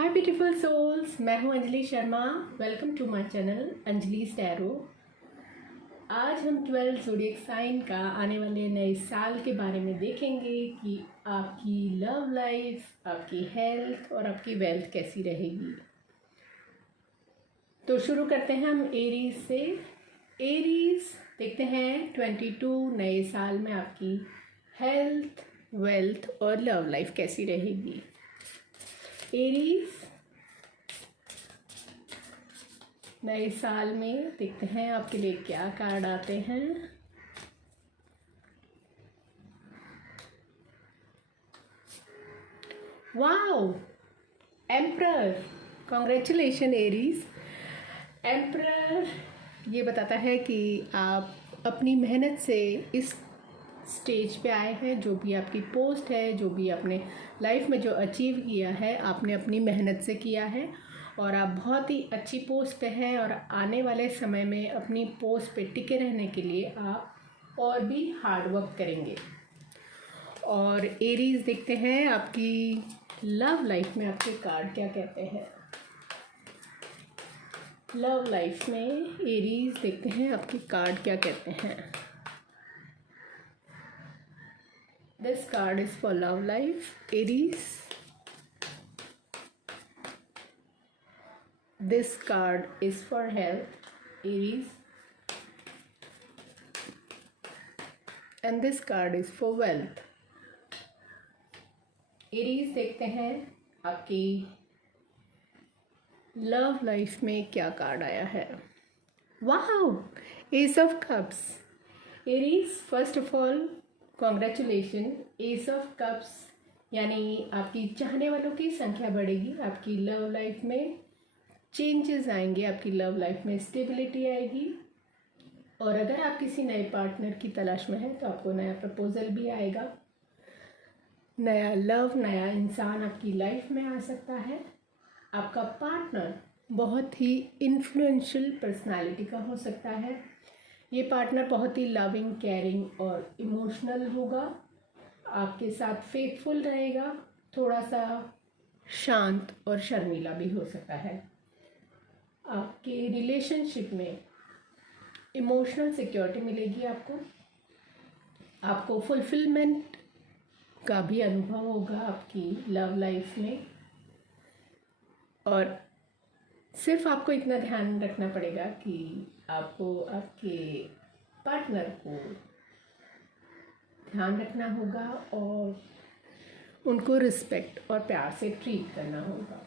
हाय beautiful souls, मैं हूं Anjali Sharma. Welcome to my channel अंजलि's टैरो। आज हम 12 ज़ोडिएक साइन का आने वाले नए साल के बारे में देखेंगे कि आपकी लव लाइफ, आपकी हेल्थ और आपकी वेल्थ कैसी रहेगी। तो शुरू करते हैं हम एरीज से। एरीज देखते हैं 22 नए साल में आपकी हेल्थ, वेल्थ और लव लाइफ कैसी रहेगी। एरीज नए साल में देखते हैं आपके लिए क्या कार्ड आते हैं। Wow, emperor. Congratulation Aries. Emperor ये बताता है कि आप अपनी मेहनत से इस स्टेज पे आए हैं। जो भी आपकी पोस्ट है, जो भी आपने लाइफ में जो अचीव किया है, आपने अपनी मेहनत से किया है और आप बहुत ही अच्छी पोस्ट पे हैं। और आने वाले समय में अपनी पोस्ट पे टिके रहने के लिए आप और भी हार्ड वर्क करेंगे। और एरीज देखते हैं आपकी लव लाइफ में आपके कार्ड क्या कहते हैं। लव लाइफ में एरीज देखते हैं आपके कार्ड क्या कहते हैं। This card is for love life, Aries. This card is for health, Aries. And this card is for wealth. Aries देखते हैं आपकी लव लाइफ में क्या कार्ड आया है। Wow, S of cups. Aries first of all congratulation. S of cups यानी आपकी चाहने वालों की संख्या बढ़ेगी, आपकी लव लाइफ में चेंजेस आएंगे, आपकी लव लाइफ में स्टेबिलिटी आएगी। और अगर आप किसी नए पार्टनर की तलाश में हैं तो आपको नया प्रपोजल भी आएगा। नया लव, नया इंसान आपकी लाइफ में आ सकता है। आपका पार्टनर बहुत ही इन्फ्लुएंशियल पर्सनालिटी का हो सकता है। ये पार्टनर बहुत ही लविंग, केयरिंग और इमोशनल होगा, आपके साथ फेथफुल रहेगा, थोड़ा सा शांत और शर्मीला भी हो सकता है। आपके रिलेशनशिप में इमोशनल सिक्योरिटी मिलेगी आपको फुलफिलमेंट का भी अनुभव होगा आपकी लव लाइफ में। और सिर्फ आपको इतना ध्यान रखना पड़ेगा कि आपको आपके पार्टनर को ध्यान रखना होगा और उनको रिस्पेक्ट और प्यार से ट्रीट करना होगा।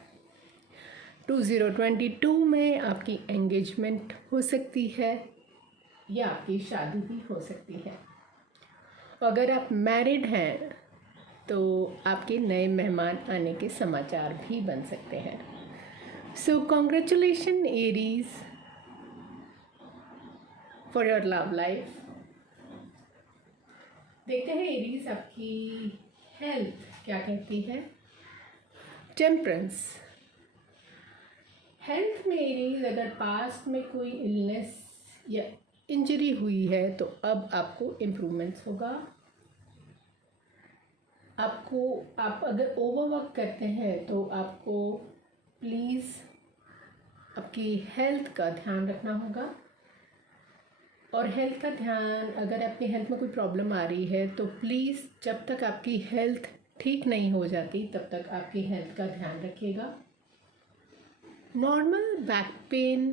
2022 में आपकी एंगेजमेंट हो सकती है या आपकी शादी भी हो सकती है। अगर आप मैरिड हैं तो आपके नए मेहमान आने के समाचार भी बन सकते हैं। So congratulations Aries for your love life. देखते हैं एरीज आपकी हेल्थ क्या कहती है। टेम्परेंस। हेल्थ में एरीज अगर पास्ट में कोई इलनेस या इंजरी हुई है तो अब आपको इम्प्रूवमेंट्स होगा। आप अगर ओवरवर्क करते हैं तो आपको प्लीज़ आपकी हेल्थ का ध्यान रखना होगा। और हेल्थ का ध्यान, अगर आपकी हेल्थ में कोई प्रॉब्लम आ रही है तो प्लीज़ जब तक आपकी हेल्थ ठीक नहीं हो जाती तब तक आपकी हेल्थ का ध्यान रखिएगा। Normal back pain,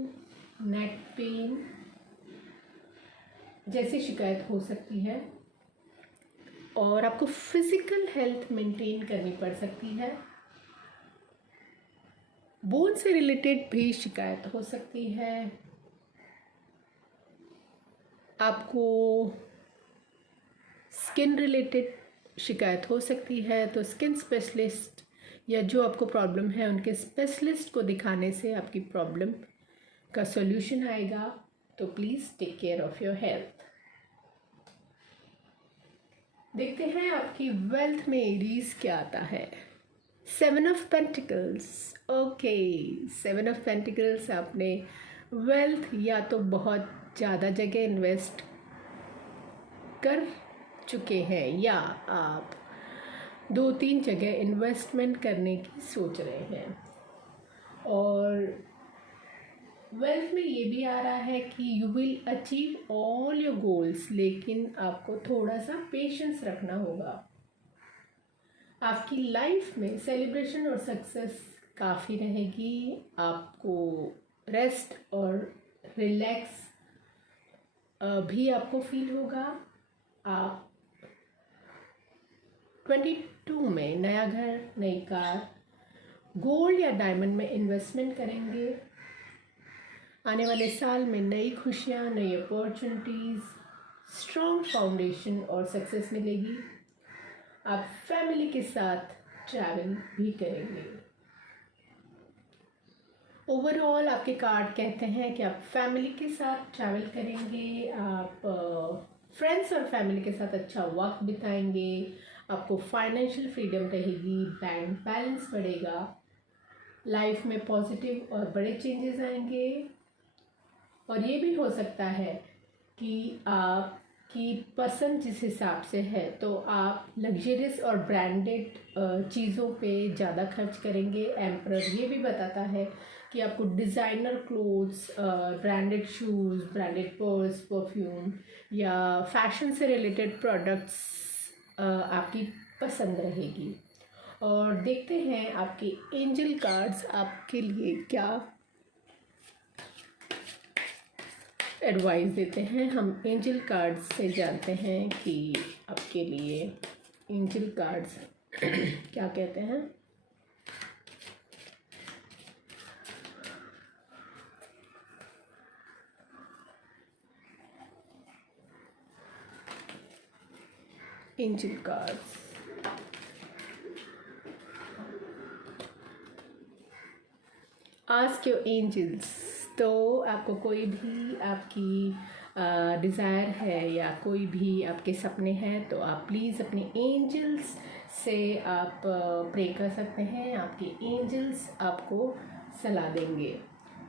neck pain जैसी शिकायत हो सकती है और आपको फिज़िकल हेल्थ मेंटेन करनी पड़ सकती है। बोन से रिलेटेड भी शिकायत हो सकती है। आपको स्किन रिलेटेड शिकायत हो सकती है तो स्किन स्पेशलिस्ट या जो आपको प्रॉब्लम है उनके स्पेशलिस्ट को दिखाने से आपकी प्रॉब्लम का सॉल्यूशन आएगा। तो please take care of your health. देखते हैं आपकी वेल्थ में एरीज क्या आता है। 7 of pentacles. Okay, 7 of pentacles आपने वेल्थ या तो बहुत ज़्यादा जगह इन्वेस्ट कर चुके हैं या आप 2-3 जगह इन्वेस्टमेंट करने की सोच रहे हैं। और वेल्थ में ये भी आ रहा है कि you will achieve all your goals, लेकिन आपको थोड़ा सा पेशेंस रखना होगा। आपकी लाइफ में सेलिब्रेशन और सक्सेस काफ़ी रहेगी। आपको रेस्ट और रिलैक्स भी आपको फील होगा। आप 22 में नया घर, नई कार, गोल्ड या डायमंड में इन्वेस्टमेंट करेंगे। आने वाले साल में नई खुशियाँ, नई अपॉर्चुनिटीज़, स्ट्रॉन्ग फाउंडेशन और सक्सेस मिलेगी। आप फैमिली के साथ ट्रैवल भी करेंगे। ओवरऑल आपके कार्ड कहते हैं कि आप फैमिली के साथ ट्रैवल करेंगे, आप फ्रेंड्स और फैमिली के साथ अच्छा वक्त बिताएंगे, आपको फाइनेंशियल फ्रीडम रहेगी, बैंक बैलेंस बढ़ेगा, लाइफ में पॉजिटिव और बड़े चेंजेस आएंगे। और ये भी हो सकता है कि आपकी पसंद जिस हिसाब से है तो आप लग्जरियस और ब्रांडेड चीज़ों पे ज़्यादा खर्च करेंगे। एम्परर ये भी बताता है कि आपको designer clothes, branded shoes, branded purse, perfume या फैशन से रिलेटेड प्रोडक्ट्स आपकी पसंद रहेगी। और देखते हैं आपके एंजल कार्ड्स आपके लिए क्या एडवाइस देते हैं। हम एंजल कार्ड्स से जानते हैं कि आपके लिए एंजल कार्ड्स क्या कहते हैं। Angel cards ask your angels. तो आपको कोई भी आपकी डिज़ायर है या कोई भी आपके सपने हैं तो आप प्लीज़ अपने एंजल्स से आप प्रे कर सकते हैं। आपके एंजल्स आपको सलाह देंगे।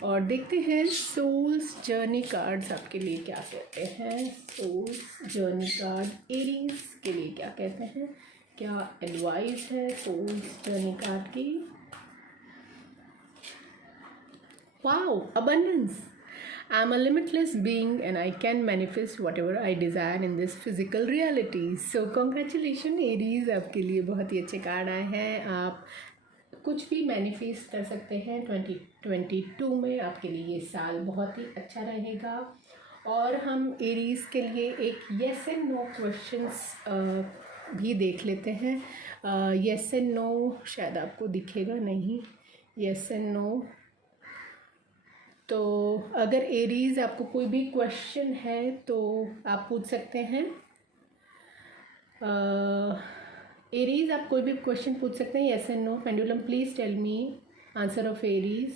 और देखते हैं सोल्स जर्नी कार्ड्स आपके लिए क्या कहते हैं। सोल्स जर्नी कार्ड एरीज के लिए क्या कहते हैं, क्या एडवाइस है सोल्स जर्नी कार्ड की। Wow, abundance. I'm a limitless being and I can manifest whatever I desire in this physical reality. So congratulations Aries, आपके लिए बहुत ही अच्छे कार्ड आए हैं। आप कुछ भी मैनिफेस्ट कर सकते हैं। 2022 में आपके लिए ये साल बहुत ही अच्छा रहेगा। और हम एरीज के लिए एक येस एंड नो क्वेश्चंस भी देख लेते हैं। येस एंड नो शायद आपको दिखेगा नहीं, येस एंड नो। तो अगर एरीज आपको कोई भी क्वेश्चन है तो आप पूछ सकते हैं। एरीज आप कोई भी क्वेश्चन पूछ सकते हैं, yes and no. Pendulum please tell me answer of Aries.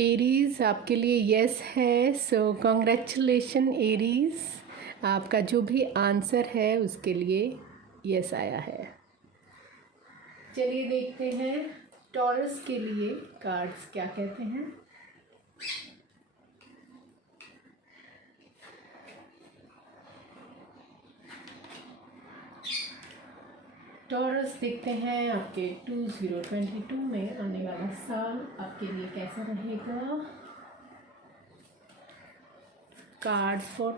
Aries आपके लिए येस है। सो कॉन्ग्रेचुलेशन एरीज, आपका जो भी आंसर है उसके लिए येस आया है। चलिए देखते हैं टॉरस के लिए कार्ड्स क्या कहते हैं। टॉरस देखते हैं आपके 2022 में आने वाला साल आपके लिए कैसा रहेगा। Cards for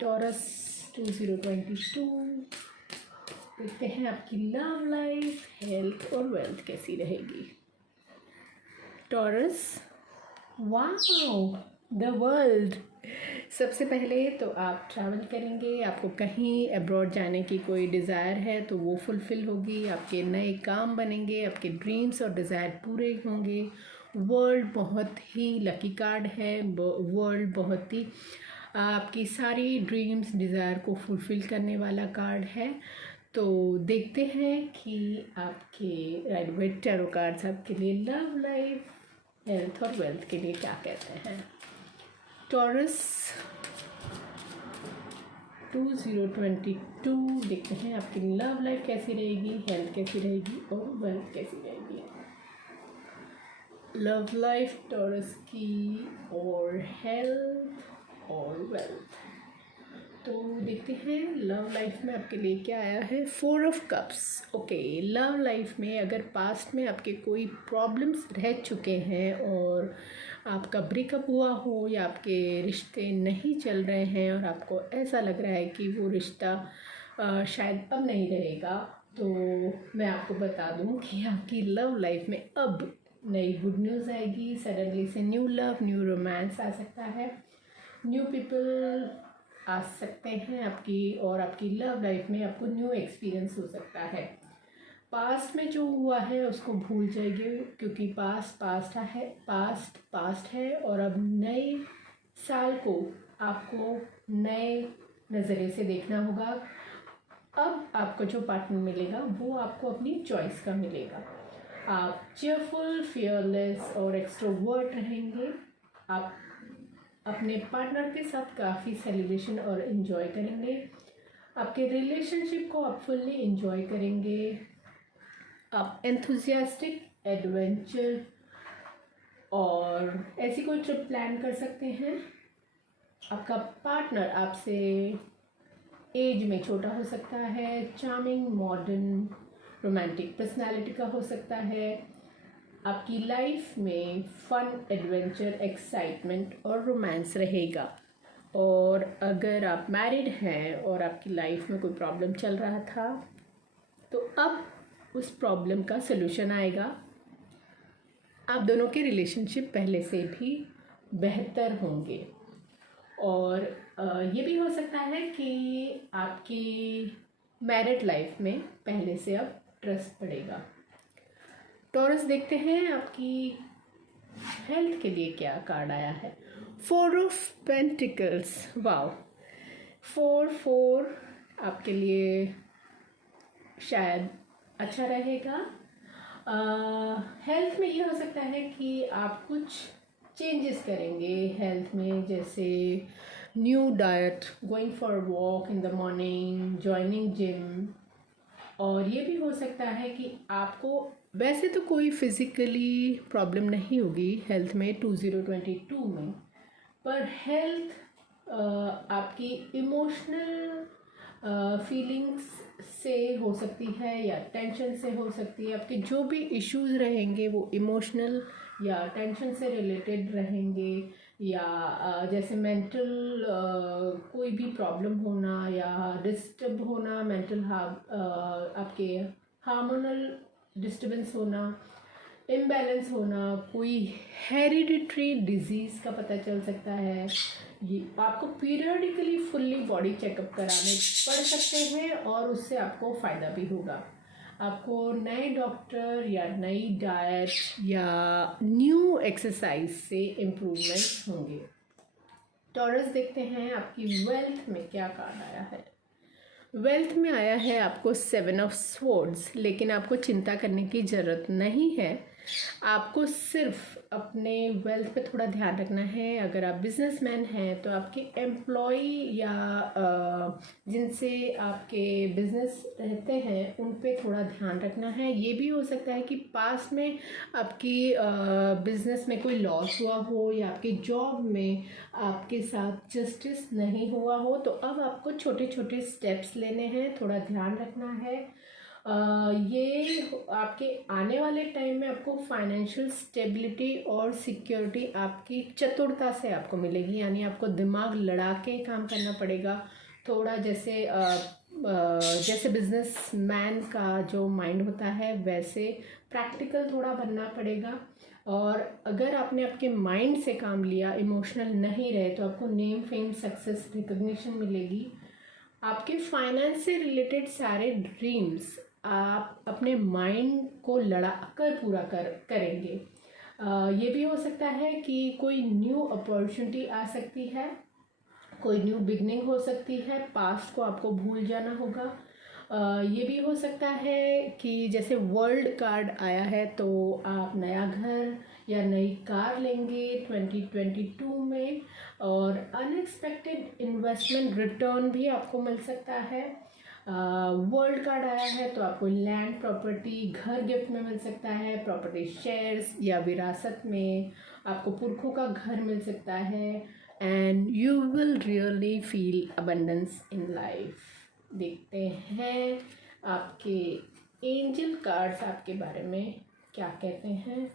taurus 2022। देखते हैं आपकी लव लाइफ, हेल्थ और वेल्थ कैसी रहेगी। Taurus, wow, the world. सबसे पहले तो आप ट्रैवल करेंगे, आपको कहीं अब्रॉड जाने की कोई डिज़ायर है तो वो फुलफ़िल होगी, आपके नए काम बनेंगे, आपके ड्रीम्स और डिज़ायर पूरे होंगे। वर्ल्ड बहुत ही लकी कार्ड है। वर्ल्ड बहुत ही आपकी सारी ड्रीम्स डिज़ायर को फुलफ़िल करने वाला कार्ड है। तो देखते हैं कि आपके राइट टैरो कार्ड्स आपके लिए लव लाइफ, हेल्थ और वेल्थ के लिए क्या कहते हैं। टॉरस 2022 देखते हैं आपकी लव लाइफ कैसी रहेगी, हेल्थ कैसी रहेगी और वेल्थ कैसी रहेगी। लव लाइफ टॉरस की और हेल्थ और वेल्थ। तो देखते हैं लव लाइफ में आपके लिए क्या आया है। 4 of cups. Okay, love life में अगर पास्ट में आपके कोई प्रॉब्लम्स रह चुके हैं और आपका ब्रेकअप हुआ हो या आपके रिश्ते नहीं चल रहे हैं और आपको ऐसा लग रहा है कि वो रिश्ता शायद अब नहीं रहेगा, तो मैं आपको बता दूं कि आपकी लव लाइफ में अब नई गुड न्यूज़ आएगी। सडनली से न्यू लव, न्यू रोमांस आ सकता है, न्यू पीपल आ सकते हैं आपकी, और आपकी लव लाइफ में आपको न्यू एक्सपीरियंस हो सकता है। पास्ट में जो हुआ है उसको भूल जाइए, क्योंकि पास्ट है और अब नए साल को आपको नए नज़रिए से देखना होगा। अब आपको जो पार्टनर मिलेगा वो आपको अपनी चॉइस का मिलेगा। आप चीयरफुल, फियरलेस और एक्सट्रोवर्ट रहेंगे। आप अपने पार्टनर के साथ काफ़ी सेलिब्रेशन और इन्जॉय करेंगे। आपके रिलेशनशिप को आप फुल्ली इन्जॉय करेंगे। आप एंथुजियास्टिक, एडवेंचर और ऐसी कोई ट्रिप प्लान कर सकते हैं। आपका पार्टनर आपसे एज में छोटा हो सकता है, चार्मिंग, मॉडर्न, रोमांटिक पर्सनालिटी का हो सकता है। आपकी लाइफ में फन, एडवेंचर, एक्साइटमेंट और रोमांस रहेगा। और अगर आप मैरिड हैं और आपकी लाइफ में कोई प्रॉब्लम चल रहा था, तो अब उस प्रॉब्लम का सलूशन आएगा। आप दोनों के रिलेशनशिप पहले से भी बेहतर होंगे। और ये भी हो सकता है कि आपकी मैरिड लाइफ में पहले से अब ट्रस्ट बढ़ेगा। टॉरस, देखते हैं आपकी हेल्थ के लिए क्या कार्ड आया है। 4 ऑफ पेंटिकल्स। वाओ, 4 आपके लिए शायद अच्छा रहेगा। हेल्थ में ये हो सकता है कि आप कुछ चेंजेस करेंगे हेल्थ में, जैसे new diet, going for walk in the morning, joining gym. और ये भी हो सकता है कि आपको वैसे तो कोई फिज़िकली प्रॉब्लम नहीं होगी हेल्थ में 2022 में, पर हेल्थ आपकी इमोशनल फीलिंग्स से हो सकती है या टेंशन से हो सकती है। आपके जो भी इश्यूज रहेंगे वो इमोशनल या टेंशन से रिलेटेड रहेंगे, या जैसे मेंटल कोई भी प्रॉब्लम होना या डिस्टर्ब होना, मेंटल आपके हार्मोनल डिस्टर्बेंस होना, इम्बैलेंस होना, कोई हेरिडिटरी डिजीज़ का पता चल सकता है। ये आपको पीरियडिकली फुल्ली बॉडी चेकअप कराने पड़ सकते हैं और उससे आपको फ़ायदा भी होगा। आपको नए डॉक्टर या नई डाइट या न्यू एक्सरसाइज से इम्प्रूवमेंट होंगे। टॉरस, देखते हैं आपकी वेल्थ में क्या कार्ड आया है। वेल्थ में आया है आपको 7 ऑफ स्वॉर्ड्स, लेकिन आपको चिंता करने की ज़रूरत नहीं है। आपको सिर्फ अपने वेल्थ पे थोड़ा ध्यान रखना है। अगर आप बिजनेसमैन हैं तो आपके एम्प्लॉय या जिनसे आपके बिजनेस रहते हैं उन पे थोड़ा ध्यान रखना है। ये भी हो सकता है कि पास में आपकी बिजनेस में कोई लॉस हुआ हो या आपकी जॉब में आपके साथ जस्टिस नहीं हुआ हो, तो अब आपको छोटे छोटे स्टेप्स लेने हैं, थोड़ा ध्यान रखना है। ये आपके आने वाले टाइम में आपको फाइनेंशियल स्टेबिलिटी और सिक्योरिटी आपकी चतुरता से आपको मिलेगी, यानी आपको दिमाग लड़ा के काम करना पड़ेगा थोड़ा। जैसे बिजनेसमैन का जो माइंड होता है वैसे प्रैक्टिकल थोड़ा बनना पड़ेगा। और अगर आपने आपके माइंड से काम लिया, इमोशनल नहीं रहे, तो आपको नेम, फेम, सक्सेस, रिकग्निशन मिलेगी। आपके फाइनेंस से रिलेटेड सारे ड्रीम्स आप अपने माइंड को लड़ा कर पूरा करेंगे। ये भी हो सकता है कि कोई न्यू अपॉर्चुनिटी आ सकती है, कोई न्यू बिगनिंग हो सकती है। पास्ट को आपको भूल जाना होगा। ये भी हो सकता है कि जैसे वर्ल्ड कार्ड आया है तो आप नया घर या नई कार लेंगे 2022 में, और अनएक्सपेक्टेड इन्वेस्टमेंट रिटर्न भी आपको मिल सकता है। वर्ल्ड कार्ड आया है तो आपको लैंड, प्रॉपर्टी, घर गिफ्ट में मिल सकता है। प्रॉपर्टी शेयर्स या विरासत में आपको पुरखों का घर मिल सकता है। and you will really feel abundance in life. देखते हैं आपके एंजल कार्ड्स आपके बारे में क्या कहते हैं,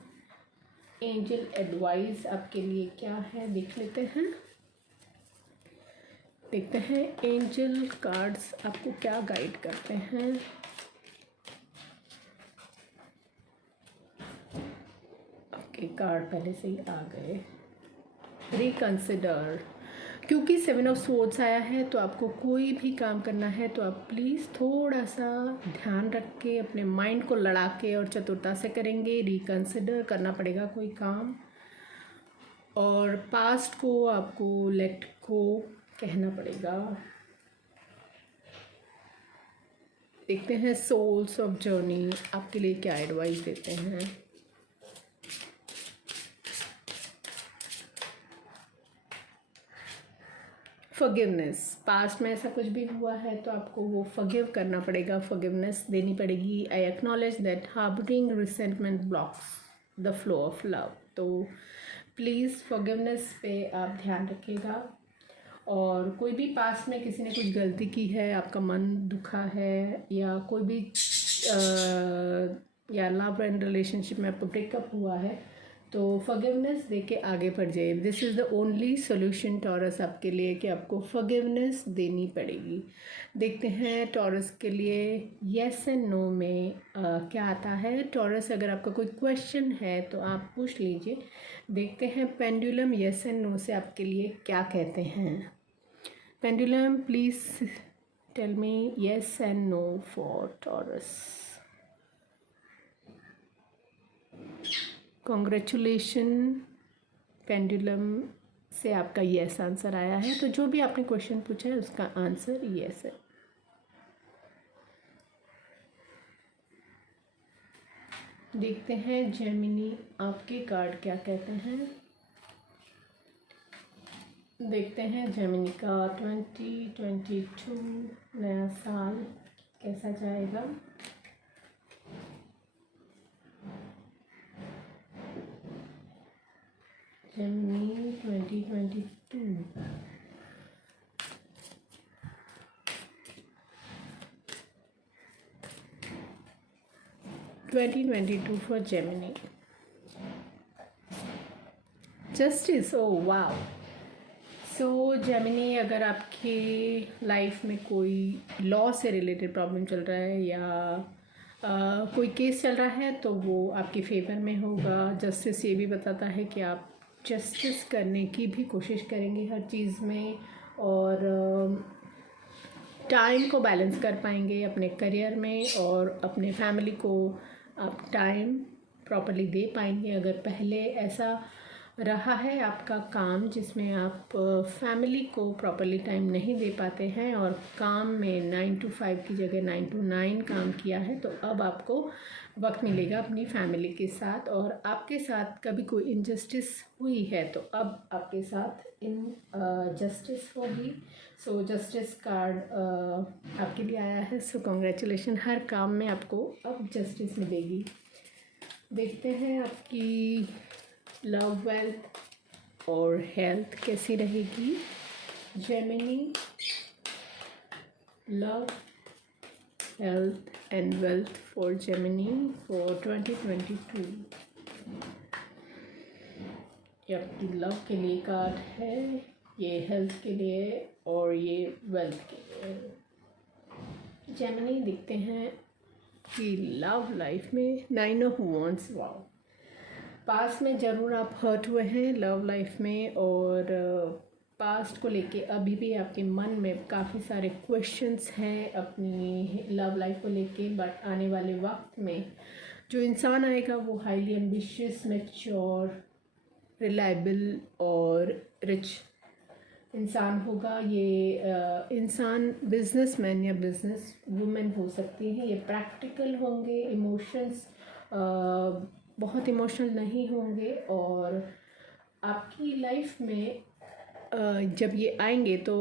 एंजल एडवाइस आपके लिए क्या है, देख लेते हैं। देखते हैं एंजल कार्ड्स आपको क्या गाइड करते हैं। आपके कार्ड पहले से ही आ गए। रिकंसिडर, क्योंकि 7 ऑफ स्वॉर्ड्स आया है तो आपको कोई भी काम करना है तो आप प्लीज़ थोड़ा सा ध्यान रख के अपने माइंड को लड़ा के और चतुरता से करेंगे। रिकंसिडर करना पड़ेगा कोई काम, और पास्ट को आपको लेट को कहना पड़ेगा। देखते हैं सोल्स ऑफ जर्नी आपके लिए क्या एडवाइस देते हैं। फॉरगिवनेस, पास्ट में ऐसा कुछ भी हुआ है तो आपको वो फॉरगिव करना पड़ेगा, फॉरगिवनेस देनी पड़ेगी। I acknowledge that harbouring resentment blocks the flow of love. तो प्लीज़ फॉरगिवनेस पे आप ध्यान रखिएगा। और कोई भी पास्ट में किसी ने कुछ गलती की है, आपका मन दुखा है, या कोई भी या लव एंड रिलेशनशिप में आपको ब्रेकअप हुआ है तो फॉरगिवनेस दे के आगे बढ़ जाइए। This is the only solution taurus आपके लिए, कि आपको फॉरगिवनेस देनी पड़ेगी। देखते हैं टॉरस के लिए येस एंड नो में क्या आता है। टॉरस, अगर आपका कोई क्वेश्चन है तो आप पूछ लीजिए। देखते हैं पेंडुलम येस एंड नो से आपके लिए क्या कहते हैं। Pendulum, please tell me yes and no for Taurus. Congratulation, pendulum से आपका येस आंसर आया है। तो जो भी आपने क्वेश्चन पूछा है उसका आंसर येस है। देखते हैं जेमिनी आपके कार्ड क्या कहते हैं। देखते हैं जेमिनी का 2022 नया साल कैसा जाएगा। Gemini 2022 for Gemini. Justice, oh wow. So Gemini, अगर आपकी लाइफ में कोई लॉ से रिलेटेड प्रॉब्लम चल रहा है या कोई केस चल रहा है तो वो आपके फेवर में होगा। जस्टिस ये भी बताता है कि आप जस्टिस करने की भी कोशिश करेंगे हर चीज़ में, और टाइम को बैलेंस कर पाएंगे अपने करियर में, और अपने फैमिली को आप टाइम प्रॉपर्ली दे पाएंगे। अगर पहले ऐसा रहा है आपका काम जिसमें आप फैमिली को प्रॉपर्ली टाइम नहीं दे पाते हैं और काम में 9 to 5 की जगह 9 to 9 काम किया है, तो अब आपको वक्त मिलेगा अपनी फैमिली के साथ। और आपके साथ कभी कोई इनजस्टिस हुई है तो अब आपके साथ जस्टिस होगी। सो जस्टिस कार्ड आपके लिए आया है। सो कॉन्ग्रेचुलेशन, हर काम में आपको अब जस्टिस मिलेगी। देखते हैं आपकी लव, वेल्थ और हेल्थ कैसी रहेगी। Gemini, love, health and wealth for Gemini for 2022। ये आपकी लव के लिए कार्ड है, ये हेल्थ के लिए और ये वेल्थ के लिए। जेमिनी, देखते हैं कि लव लाइफ में 9 ऑफ वॉन्ड्स। वाओ, पास्ट में ज़रूर आप हर्ट हुए हैं लव लाइफ में, और पास्ट को लेके अभी भी आपके मन में काफ़ी सारे क्वेश्चंस हैं अपनी लव लाइफ को लेके। बट आने वाले वक्त में जो इंसान आएगा वो हाईली एम्बिशियस, मैच्योर, रिलायबल और रिच इंसान होगा। ये इंसान बिजनेसमैन या बिजनेस वुमेन हो सकती है। ये प्रैक्टिकल होंगे, इमोशंस बहुत इमोशनल नहीं होंगे, और आपकी लाइफ में जब ये आएंगे तो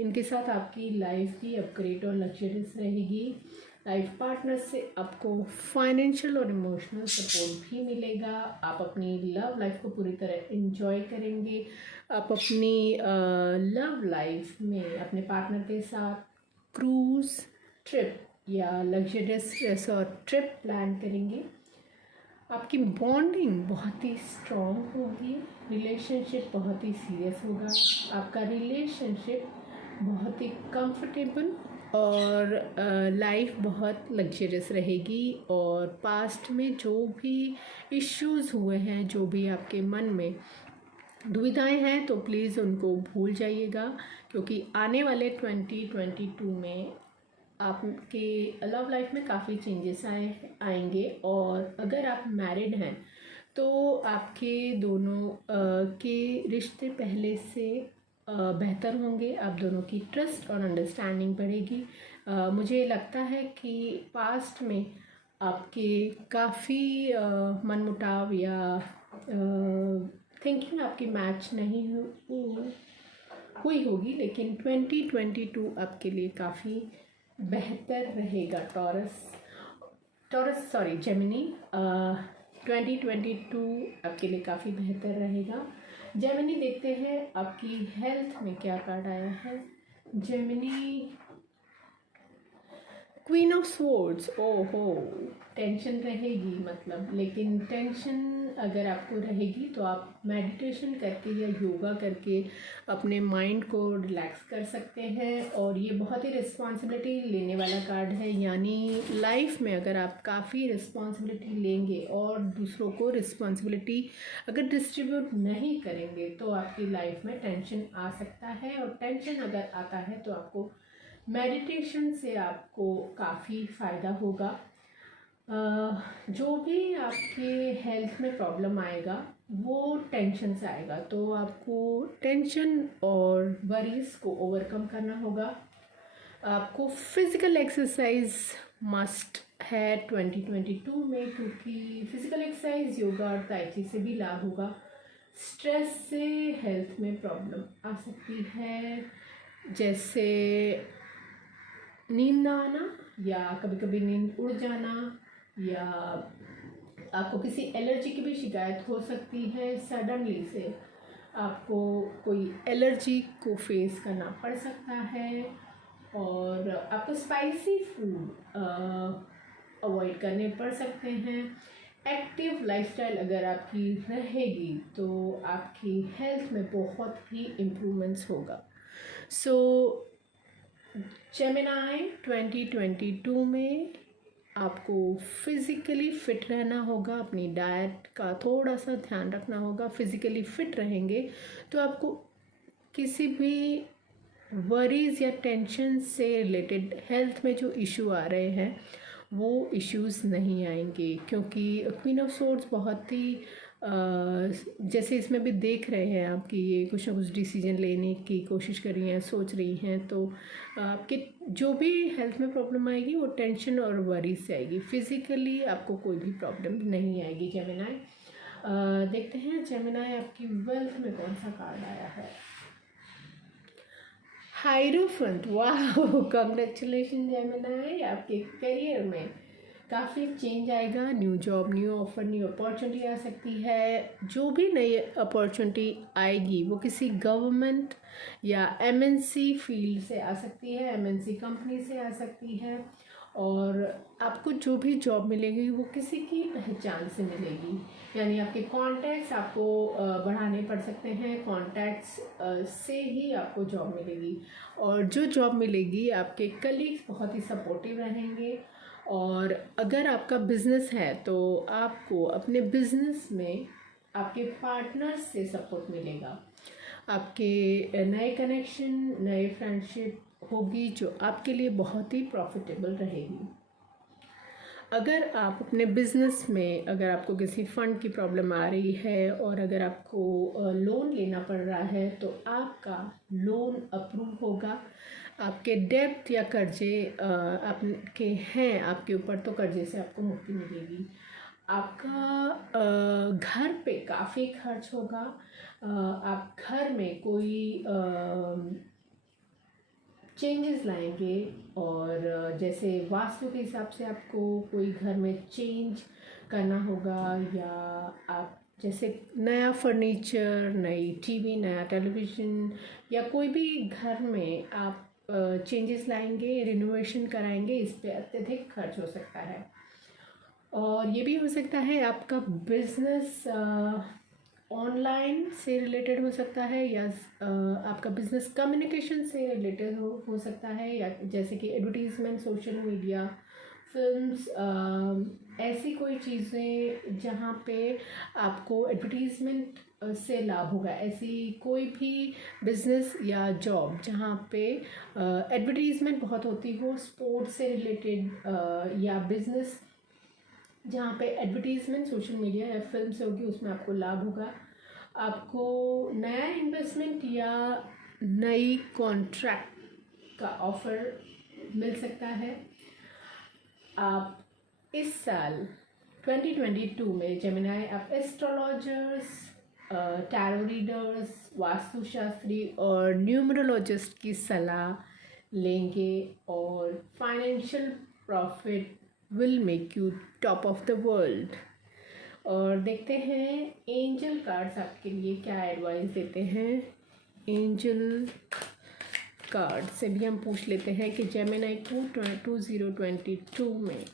इनके साथ आपकी लाइफ भी अपग्रेड और लग्जरियस रहेगी। लाइफ पार्टनर से आपको फाइनेंशियल और इमोशनल सपोर्ट भी मिलेगा। आप अपनी लव लाइफ को पूरी तरह एंजॉय करेंगे। आप अपनी लव लाइफ में अपने पार्टनर के साथ क्रूज़ ट्रिप या लग्जरियस रिसॉर्ट ट्रिप प्लान करेंगे। आपकी बॉन्डिंग बहुत ही स्ट्रॉन्ग होगी, रिलेशनशिप बहुत ही सीरियस होगा, आपका रिलेशनशिप बहुत ही कंफर्टेबल और लाइफ बहुत लग्जरियस रहेगी। और पास्ट में जो भी इश्यूज़ हुए हैं, जो भी आपके मन में दुविधाएं हैं, तो प्लीज़ उनको भूल जाइएगा, क्योंकि आने वाले 2022 में आपके लव लाइफ में काफ़ी चेंजेस आएंगे। और अगर आप मैरिड हैं तो आपके दोनों के रिश्ते पहले से बेहतर होंगे। आप दोनों की ट्रस्ट और अंडरस्टैंडिंग बढ़ेगी। मुझे लगता है कि पास्ट में आपके काफ़ी मनमुटाव या थिंकिंग आपकी मैच नहीं हुई होगी, लेकिन 2022 आपके लिए काफ़ी बेहतर रहेगा। जेमिनी 2022 आपके लिए काफ़ी बेहतर रहेगा। जेमिनी देखते हैं आपकी हेल्थ में क्या कार्ड आया है। जेमिनी क्वीन ऑफ स्वॉर्ड्स, ओहो, टेंशन रहेगी मतलब, लेकिन टेंशन अगर आपको रहेगी तो आप मेडिटेशन करके या योगा करके अपने माइंड को रिलैक्स कर सकते हैं। और ये बहुत ही रिस्पॉन्सिबिलिटी लेने वाला कार्ड है, यानी लाइफ में अगर आप काफ़ी रिस्पॉन्सिबिलिटी लेंगे और दूसरों को रिस्पॉन्सिबिलिटी अगर डिस्ट्रीब्यूट नहीं करेंगे तो आपकी लाइफ में टेंशन आ सकता है। और टेंशन अगर आता है तो आपको मेडिटेशन से आपको काफ़ी फ़ायदा होगा। जो भी आपके हेल्थ में प्रॉब्लम आएगा वो टेंशन से आएगा, तो आपको टेंशन और वरीज को ओवरकम करना होगा। आपको फिज़िकल एक्सरसाइज मस्ट है 2022 में, क्योंकि फिज़िकल एक्सरसाइज, योगा और ताइ ची से भी लाभ होगा। स्ट्रेस से हेल्थ में प्रॉब्लम आ सकती है, जैसे नींद ना आना या कभी कभी नींद उड़ जाना, या आपको किसी एलर्जी की भी शिकायत हो सकती है। सडनली से आपको कोई एलर्जी को फेस करना पड़ सकता है। और आपको स्पाइसी फूड अवॉइड करने पड़ सकते हैं। एक्टिव लाइफस्टाइल अगर आपकी रहेगी तो आपकी हेल्थ में बहुत ही इम्प्रूवमेंट्स होगा। सो जेमिनी 2022 में आपको फिज़िकली फ़िट रहना होगा, अपनी डाइट का थोड़ा सा ध्यान रखना होगा। फिज़िकली फ़िट रहेंगे तो आपको किसी भी वरीज़ या टेंशन से रिलेटेड हेल्थ में जो इशू आ रहे हैं वो इश्यूज़ नहीं आएंगे, क्योंकि क्वीन ऑफ सोर्ड्स बहुत ही जैसे इसमें भी देख रहे हैं आपकी ये कुछ ना कुछ डिसीजन लेने की कोशिश कर रही हैं, सोच रही हैं, तो आपके जो भी हेल्थ में प्रॉब्लम आएगी वो टेंशन और वरी से आएगी। फिज़िकली आपको कोई भी प्रॉब्लम नहीं आएगी। जेमिनी देखते हैं जेमिनी आपकी वेल्थ में कौन सा कार्ड आया है। हाइरोफेंट, वाह, कंग्रेचुलेशन जेमिनी। आपके करियर में काफ़ी चेंज आएगा। New job, new offer, new opportunity आ सकती है। जो भी नई अपॉर्चुनिटी आएगी वो किसी गवर्नमेंट या एमएनसी फील्ड से आ सकती है, एमएनसी कंपनी से आ सकती है। और आपको जो भी जॉब मिलेगी वो किसी की पहचान से मिलेगी, यानी आपके कॉन्टैक्ट्स आपको बढ़ाने पड़ सकते हैं। कॉन्टैक्ट्स से ही आपको जॉब मिलेगी, और जो जॉब मिलेगी आपके कलीग्स बहुत ही सपोर्टिव रहेंगे। और अगर आपका बिज़नेस है तो आपको अपने बिज़नेस में आपके पार्टनर्स से सपोर्ट मिलेगा। आपके नए कनेक्शन, नए फ्रेंडशिप होगी जो आपके लिए बहुत ही प्रॉफिटेबल रहेगी। अगर आप अपने बिज़नेस में अगर आपको किसी फ़ंड की प्रॉब्लम आ रही है और अगर आपको लोन लेना पड़ रहा है तो आपका लोन अप्रूव होगा। आपके डेब्ट या कर्जे आपके हैं आपके ऊपर, तो कर्जे से आपको मुक्ति मिलेगी। आपका घर पे काफ़ी खर्च होगा। आप घर में कोई चेंजेस लाएंगे। और जैसे वास्तु के हिसाब से आपको कोई घर में चेंज करना होगा, या आप जैसे नया फर्नीचर, नई टीवी, नया टेलीविज़न, या कोई भी घर में आप चेंजेस लाएंगे, रिनोवेशन कराएंगे, इस पे अत्यधिक खर्च हो सकता है। और ये भी हो सकता है आपका बिजनेस ऑनलाइन से रिलेटेड हो सकता है, या आपका बिजनेस कम्युनिकेशन से रिलेटेड हो सकता है, या जैसे कि एडवर्टीजमेंट, सोशल मीडिया, फिल्म्स, ऐसी कोई चीज़ें जहाँ पे आपको एडवर्टीजमेंट से लाभ होगा। ऐसी कोई भी बिजनेस या जॉब जहाँ पे एडवर्टीजमेंट बहुत होती हो, स्पोर्ट्स से रिलेटेड, या बिजनेस जहाँ पे एडवर्टीजमेंट सोशल मीडिया या फिल्म से होगी, उसमें आपको लाभ होगा। आपको नया इन्वेस्टमेंट या नई कॉन्ट्रैक्ट का ऑफर मिल सकता है। आप इस साल 2022 में जेमिनी, आप एस्ट्रोलॉजर्स, टैरो रीडर्स, वास्तुशास्त्री और न्यूमरोलॉजिस्ट की सलाह लेंगे, और financial profit will make you top of the world. और देखते हैं एंजल कार्ड्स आपके लिए क्या एडवाइस देते हैं। एंजल कार्ड से भी हम पूछ लेते हैं कि जेमिनी को 2022 में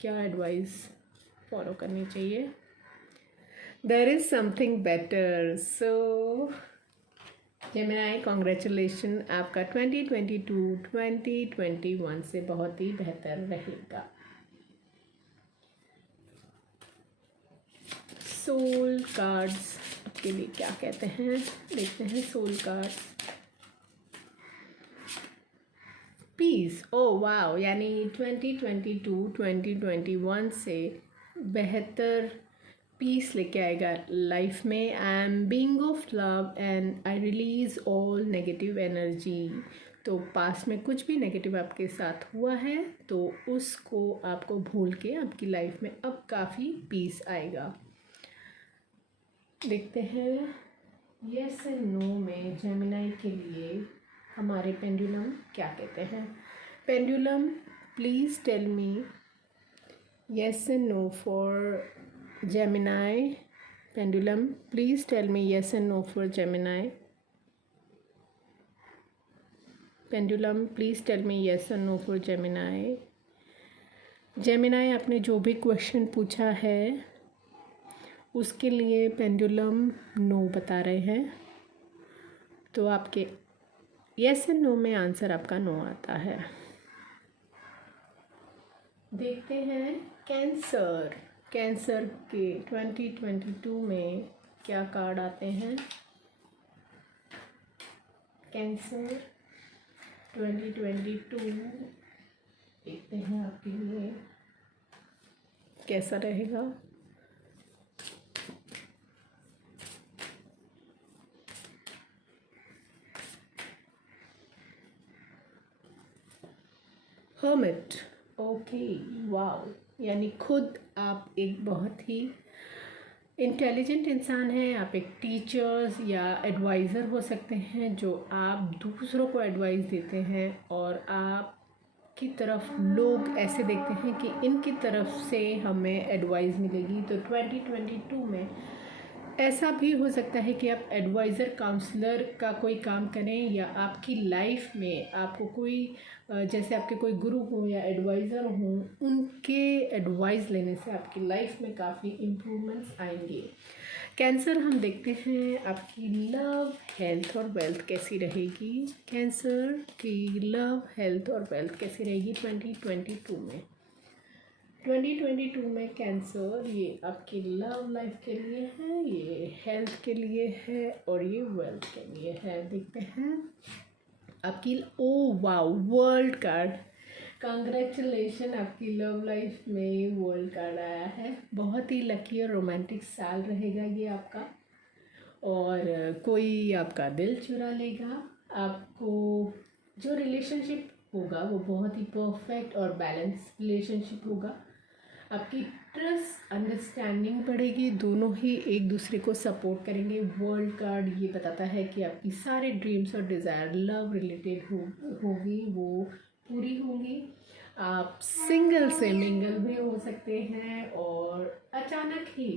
क्या एडवाइस फॉलो करनी चाहिए। There is something better. So Gemini, congratulation, आपका 2022 2021 से बहुत ही बेहतर रहेगा। सोल कार्ड्स आपके लिए क्या कहते हैं, देखते हैं soul cards. Peace, oh wow, यानी 2022 2021 से बेहतर पीस लेके आएगा लाइफ में। I am being of love and I release all negative energy. तो पास्ट में कुछ भी नेगेटिव आपके साथ हुआ है तो उसको आपको भूल के आपकी लाइफ में अब काफ़ी पीस आएगा। देखते हैं यस एंड नो में जेमिनी के लिए हमारे पेंडुलम क्या कहते हैं। Pendulum, please tell me yes and no for Gemini. Pendulum, please tell me yes and no for Gemini. Pendulum, please tell me yes and no for Gemini. Gemini, आपने जो भी क्वेश्चन पूछा है उसके लिए पेंडुलम नो बता रहे हैं, तो आपके यस एंड नो में आंसर आपका नो आता है। देखते हैं कैंसर, कैंसर के 2022 में क्या कार्ड आते हैं। कैंसर 2022 देखते हैं आपके लिए कैसा रहेगा। हर्मिट, ओके, वाओ, यानी खुद आप एक बहुत ही इंटेलिजेंट इंसान हैं। आप एक टीचर्स या एडवाइज़र हो सकते हैं जो आप दूसरों को एडवाइस देते हैं, और आप की तरफ लोग ऐसे देखते हैं कि इनकी तरफ से हमें एडवाइस मिलेगी। तो 2022 में ऐसा भी हो सकता है कि आप एडवाइज़र, काउंसलर का कोई काम करें, या आपकी लाइफ में आपको कोई जैसे आपके कोई गुरु हो या एडवाइज़र हो, उनके एडवाइस लेने से आपकी लाइफ में काफ़ी इम्प्रूवमेंट्स आएंगे। कैंसर, हम देखते हैं आपकी लव, हेल्थ और वेल्थ कैसी रहेगी। कैंसर की लव, हेल्थ और वेल्थ कैसी रहेगी 2022 में। 2022 में कैंसर, ये आपकी लव लाइफ के लिए है, ये हेल्थ के लिए है, और ये वेल्थ के लिए है। देखते हैं आपकी, oh wow, world card, congratulation, आपकी लव लाइफ में वर्ल्ड कार्ड आया है। बहुत ही लकी और रोमांटिक साल रहेगा ये आपका, और कोई आपका दिल चुरा लेगा। आपको जो रिलेशनशिप होगा वो बहुत ही परफेक्ट और बैलेंस रिलेशनशिप होगा। आपकी ट्रस्ट अंडरस्टैंडिंग बढ़ेगी, दोनों ही एक दूसरे को सपोर्ट करेंगे। वर्ल्ड कार्ड ये बताता है कि आपकी सारे ड्रीम्स और डिज़ायर लव रिलेटेड होगी, वो पूरी होंगी। आप सिंगल से मिंगल भी हो सकते हैं और अचानक ही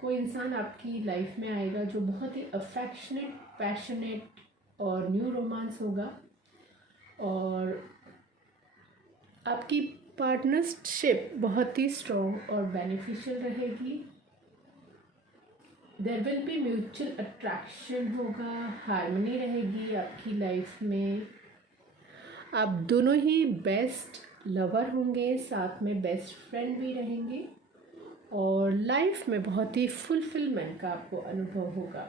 कोई इंसान आपकी लाइफ में आएगा जो बहुत ही अफेक्शनेट, पैशनेट और न्यू रोमांस होगा। और आपकी पार्टनरशिप बहुत ही स्ट्रॉन्ग और बेनिफिशियल रहेगी। There will be mutual attraction होगा, हार्मनी रहेगी आपकी लाइफ में। आप दोनों ही बेस्ट लवर होंगे, साथ में बेस्ट फ्रेंड भी रहेंगे और लाइफ में बहुत ही फुलफिलमेंट का आपको अनुभव होगा।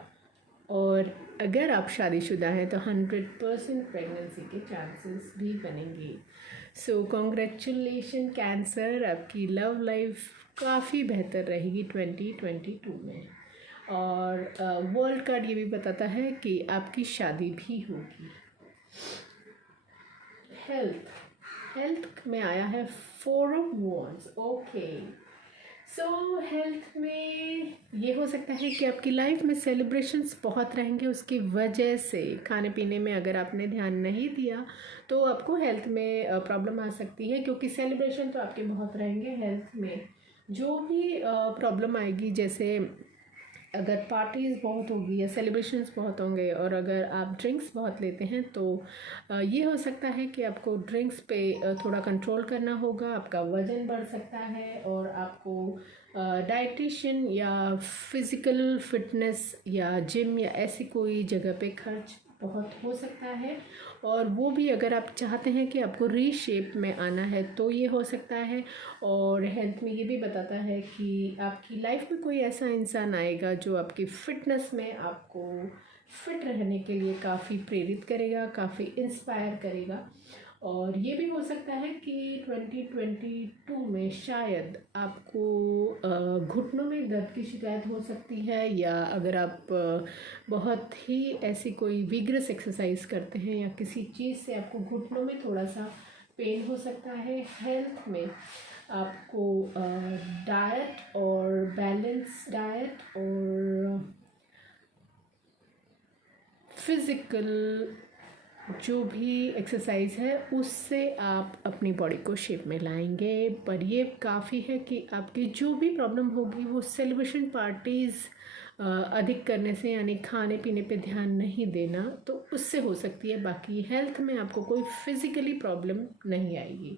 और अगर आप शादीशुदा हैं तो 100% प्रेगनेंसी के चांसेस भी बनेंगे। सो कॉन्ग्रेचुलेशन कैंसर, आपकी लव लाइफ काफ़ी बेहतर रहेगी 2022 में। और वर्ल्ड कार्ड ये भी बताता है कि आपकी शादी भी होगी। हेल्थ में आया है 4 of wands. Okay, so health में ये हो सकता है कि आपकी लाइफ में सेलिब्रेशंस बहुत रहेंगे, उसकी वजह से खाने पीने में अगर आपने ध्यान नहीं दिया तो आपको हेल्थ में प्रॉब्लम आ सकती है, क्योंकि सेलिब्रेशन तो आपके बहुत रहेंगे। हेल्थ में जो भी प्रॉब्लम आएगी, जैसे अगर पार्टीज़ बहुत होगी या सेलिब्रेशंस बहुत होंगे और अगर आप ड्रिंक्स बहुत लेते हैं तो ये हो सकता है कि आपको ड्रिंक्स पे थोड़ा कंट्रोल करना होगा, आपका वज़न बढ़ सकता है और आपको डाइटिशियन या फिज़िकल फिटनेस या जिम या ऐसी कोई जगह पे खर्च बहुत हो सकता है। और वो भी अगर आप चाहते हैं कि आपको रीशेप में आना है तो ये हो सकता है। और हेल्थ में ये भी बताता है कि आपकी लाइफ में कोई ऐसा इंसान आएगा जो आपकी फ़िटनेस में आपको फिट रहने के लिए काफ़ी प्रेरित करेगा, काफ़ी इंस्पायर करेगा। और ये भी हो सकता है कि 2022 में शायद आपको घुटनों में दर्द की शिकायत हो सकती है, या अगर आप बहुत ही ऐसी कोई विग्रस एक्सरसाइज करते हैं या किसी चीज़ से आपको घुटनों में थोड़ा सा पेन हो सकता है। हेल्थ में आपको डाइट और बैलेंस डाइट और फिज़िकल जो भी एक्सरसाइज है उससे आप अपनी बॉडी को शेप में लाएंगे। पर ये काफ़ी है कि आपकी जो भी प्रॉब्लम होगी वो सेलिब्रेशन पार्टीज़ अधिक करने से, यानी खाने पीने पे ध्यान नहीं देना, तो उससे हो सकती है। बाकी हेल्थ में आपको कोई फिज़िकली प्रॉब्लम नहीं आएगी।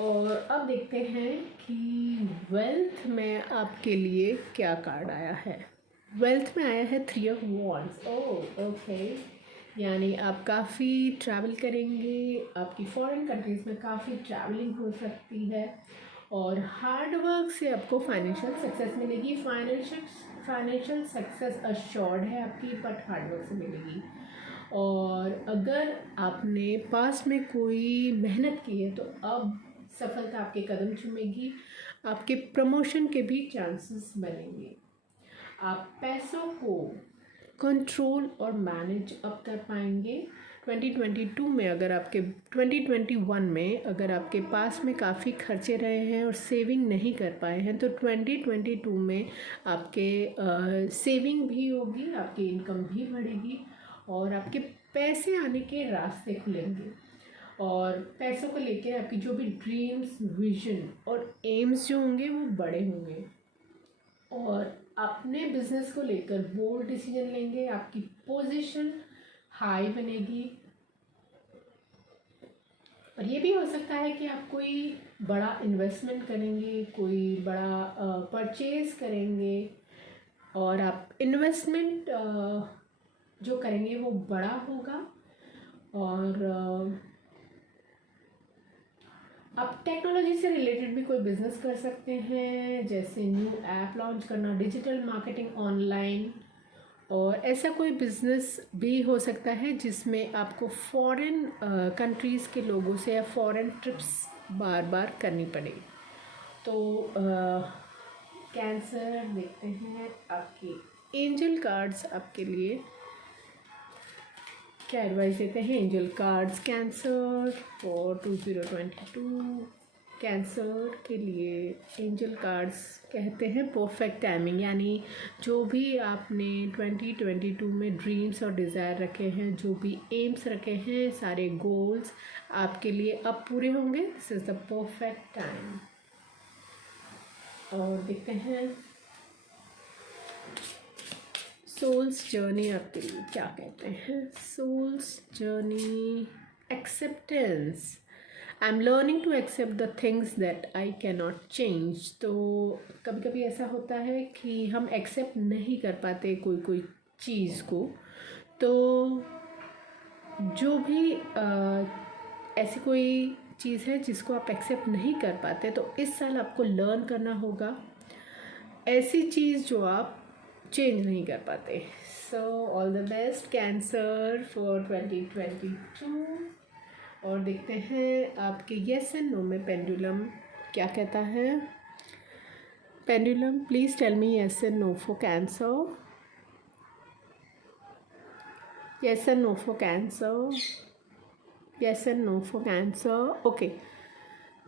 और अब देखते हैं कि वेल्थ में आपके लिए क्या कार्ड आया है। वेल्थ में आया है 3 ऑफ वॉन्ड्स। ओह ओके, यानी आप काफ़ी ट्रैवल करेंगे, आपकी फॉरेन कंट्रीज़ में काफ़ी ट्रैवलिंग हो सकती है और हार्ड वर्क से आपको फाइनेंशियल सक्सेस मिलेगी। फाइनेंशियल सक्सेस अश्योर्ड है आपकी, बट हार्ड वर्क से मिलेगी। और अगर आपने पास में कोई मेहनत की है तो अब सफलता आपके कदम चूमेगी, आपके प्रमोशन के भी चांसेस बनेंगे। आप पैसों को कंट्रोल और मैनेज अब कर पाएंगे 2022 में। अगर आपके 2021 में अगर आपके पास में काफ़ी खर्चे रहे हैं और सेविंग नहीं कर पाए हैं तो 2022 में आपके सेविंग भी होगी, आपकी इनकम भी बढ़ेगी और आपके पैसे आने के रास्ते खुलेंगे। और पैसों को लेकर आपकी जो भी ड्रीम्स, विजन और एम्स जो होंगे वो बड़े होंगे और अपने बिजनेस को लेकर बोल्ड डिसीजन लेंगे। आपकी पोजीशन हाई बनेगी। और ये भी हो सकता है कि आप कोई बड़ा इन्वेस्टमेंट करेंगे, कोई बड़ा परचेज करेंगे और आप इन्वेस्टमेंट जो करेंगे वो बड़ा होगा। और आप टेक्नोलॉजी से रिलेटेड भी कोई बिजनेस कर सकते हैं, जैसे न्यू ऐप लॉन्च करना, डिजिटल मार्केटिंग ऑनलाइन, और ऐसा कोई बिजनेस भी हो सकता है जिसमें आपको फॉरेन कंट्रीज़ के लोगों से या फॉरेन ट्रिप्स बार बार करनी पड़े। तो कैंसर देखते हैं आपके एंजल कार्ड्स आपके लिए क्या एडवाइस देते हैं। Angel cards cancer for 2022, cancer के लिए एंजल कार्ड्स कहते हैं परफेक्ट टाइमिंग, यानी जो भी आपने 2022 में ड्रीम्स और डिज़ायर रखे हैं, जो भी एम्स रखे हैं, सारे गोल्स आपके लिए अब पूरे होंगे। This is the perfect time. और देखते हैं सोल्स जर्नी आपके लिए क्या कहते हैं। Souls journey, acceptance. I am learning to accept the things that I can not change. तो कभी कभी ऐसा होता है कि हम एक्सेप्ट नहीं कर पाते कोई कोई चीज़ को। तो जो भी ऐसी कोई चीज़ है जिसको आप एक्सेप्ट नहीं कर पाते, तो इस साल आपको लर्न करना होगा ऐसी चीज़ जो आप चेंज नहीं कर पाते। So all the best Cancer for 2022। और देखते हैं आपके येस एंड नो में पेंडुलम क्या कहता है। Pendulum, please tell me yes and no for Cancer. Yes and no for Cancer, yes and no for Cancer. Okay,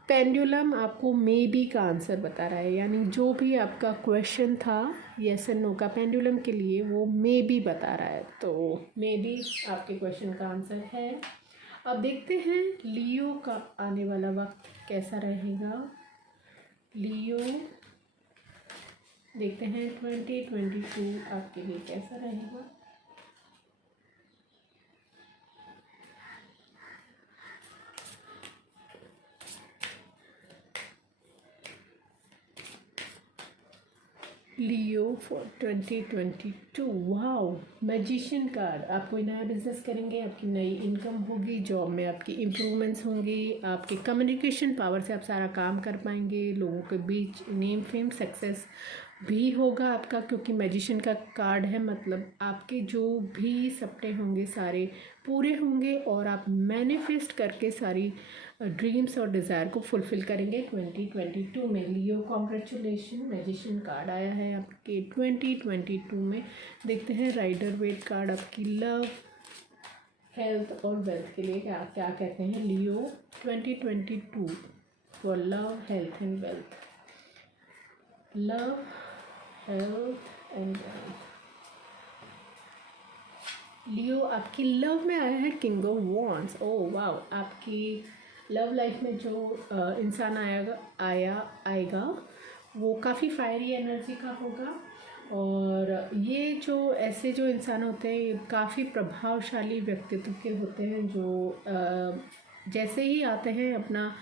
pendulum आपको may be का आंसर बता रहा है, यानी जो भी आपका क्वेश्चन था येस एंड नो का पेंडुलम के लिए, वो मे बी बता रहा है। तो मे बी आपके क्वेश्चन का आंसर है। अब देखते हैं लियो का आने वाला वक्त कैसा रहेगा। लियो, देखते हैं 2022 आपके लिए कैसा रहेगा। लियो फॉर 2022। Wow, magician card. आप कोई नया बिजनेस करेंगे, आपकी नई इनकम होगी, जॉब में आपकी इम्प्रूवमेंट्स होंगी, आपके कम्युनिकेशन पावर से आप सारा काम कर पाएंगे, लोगों के बीच नेम फेम सक्सेस भी होगा आपका, क्योंकि मैजिशियन का कार्ड है, मतलब आपके जो भी सपने होंगे सारे पूरे होंगे और आप मैनिफेस्ट करके सारी ड्रीम्स और डिज़ायर को फुलफ़िल करेंगे 2022 में। लियो कॉन्ग्रेचुलेशन, मैजिशियन कार्ड आया है आपके 2022 में। देखते हैं राइडर वेट कार्ड आपकी लव, हेल्थ और वेल्थ के लिए क्या क्या कहते हैं। Leo 2022 for love, health and wealth. Love, health and wealth. Leo आपकी लव में आया है king of wands. Oh wow, आपकी लव लाइफ में जो इंसान आएगा वो काफ़ी फायरी एनर्जी का होगा। और ये जो ऐसे जो इंसान होते हैं ये काफ़ी प्रभावशाली व्यक्तित्व के होते हैं, जो जैसे ही आते हैं अपना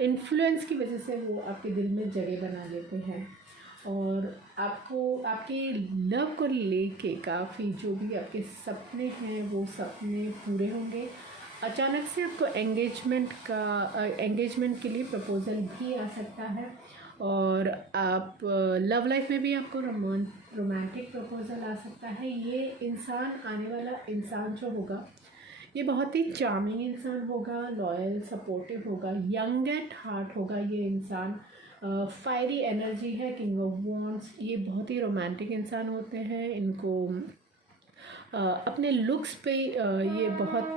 इन्फ्लुएंस की वजह से वो आपके दिल में जगह बना लेते हैं। और आपको आपके लव को लेके काफ़ी जो भी आपके सपने हैं वो सपने पूरे होंगे। अचानक से आपको एंगेजमेंट के लिए प्रपोज़ल भी आ सकता है। और आप लव लाइफ में भी आपको रोमांटिक प्रपोज़ल आ सकता है। ये इंसान, आने वाला इंसान जो होगा, ये बहुत ही चार्मिंग इंसान होगा, लॉयल, सपोर्टिव होगा, यंग एट हार्ट होगा ये इंसान। फायरी एनर्जी है, किंग ऑफ वॉन्ड्स। ये बहुत ही रोमांटिक इंसान होते हैं। इनको अपने लुक्स पे ये बहुत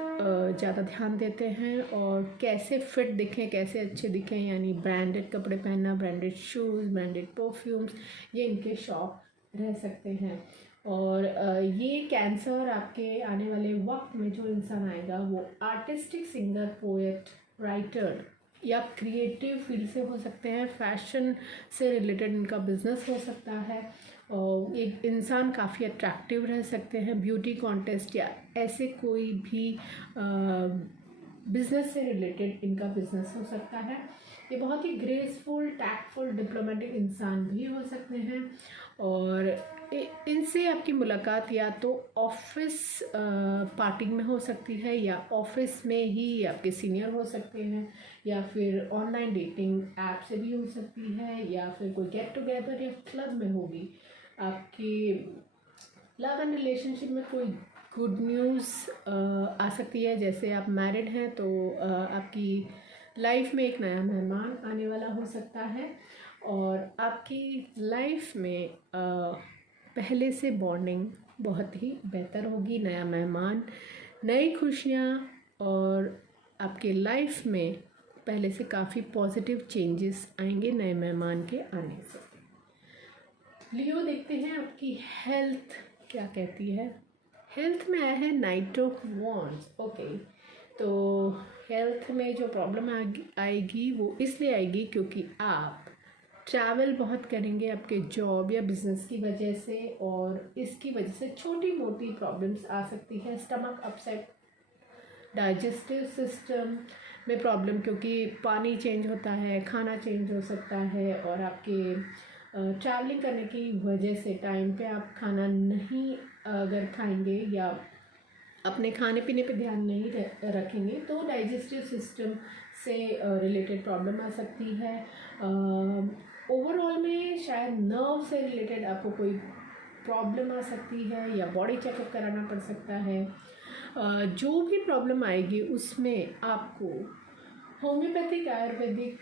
ज़्यादा ध्यान देते हैं और कैसे फिट दिखें, कैसे अच्छे दिखें, यानी ब्रांडेड कपड़े पहनना, ब्रांडेड शूज़, ब्रांडेड परफ्यूम्स, ये इनके शौक रह सकते हैं। और ये कैंसर आपके आने वाले वक्त में जो इंसान आएगा वो आर्टिस्टिक, सिंगर, पोएट, राइटर या क्रिएटिव फील्ड से हो सकते हैं। फैशन से रिलेटेड इनका बिजनेस हो सकता है। और एक इंसान काफ़ी अट्रैक्टिव रह सकते हैं। ब्यूटी कॉन्टेस्ट या ऐसे कोई भी बिजनेस से रिलेटेड इनका बिजनेस हो सकता है। ये बहुत ही ग्रेसफुल, टैक्टफुल, डिप्लोमेटिक इंसान भी हो सकते हैं। और इनसे आपकी मुलाकात या तो ऑफिस पार्टी में हो सकती है, या ऑफिस में ही आपके सीनियर हो सकते हैं, या फिर ऑनलाइन डेटिंग ऐप से भी हो सकती है, या फिर कोई गेट टुगेदर या क्लब में होगी। आपकी लव एंड रिलेशनशिप में कोई गुड न्यूज़ आ सकती है। जैसे आप मैरिड हैं तो आपकी लाइफ में एक नया मेहमान आने वाला हो सकता है, और आपकी लाइफ में पहले से बॉन्डिंग बहुत ही बेहतर होगी। नया मेहमान, नई खुशियाँ, और आपके लाइफ में पहले से काफ़ी पॉजिटिव चेंजेस आएंगे नए मेहमान के आने से। लियो देखते हैं आपकी हेल्थ क्या कहती है। हेल्थ में आया है नाइट ऑफ वॉन्ड्स। ओके, तो हेल्थ में जो प्रॉब्लम आएगी वो इसलिए आएगी क्योंकि आप ट्रैवल बहुत करेंगे आपके जॉब या बिजनेस की वजह से, और इसकी वजह से छोटी मोटी प्रॉब्लम्स आ सकती है। स्टमक अपसेट, डाइजेस्टिव सिस्टम में प्रॉब्लम, क्योंकि पानी चेंज होता है, खाना चेंज हो सकता है, और आपके ट्रैवलिंग करने की वजह से टाइम पे आप खाना नहीं अगर खाएंगे या अपने खाने पीने पे ध्यान नहीं रखेंगे तो डाइजेस्टिव सिस्टम से रिलेटेड प्रॉब्लम आ सकती है। ओवरऑल में शायद नर्व से रिलेटेड आपको कोई प्रॉब्लम आ सकती है या बॉडी चेकअप कराना पड़ सकता है। जो भी प्रॉब्लम आएगी उसमें आपको होम्योपैथिक आयुर्वेदिक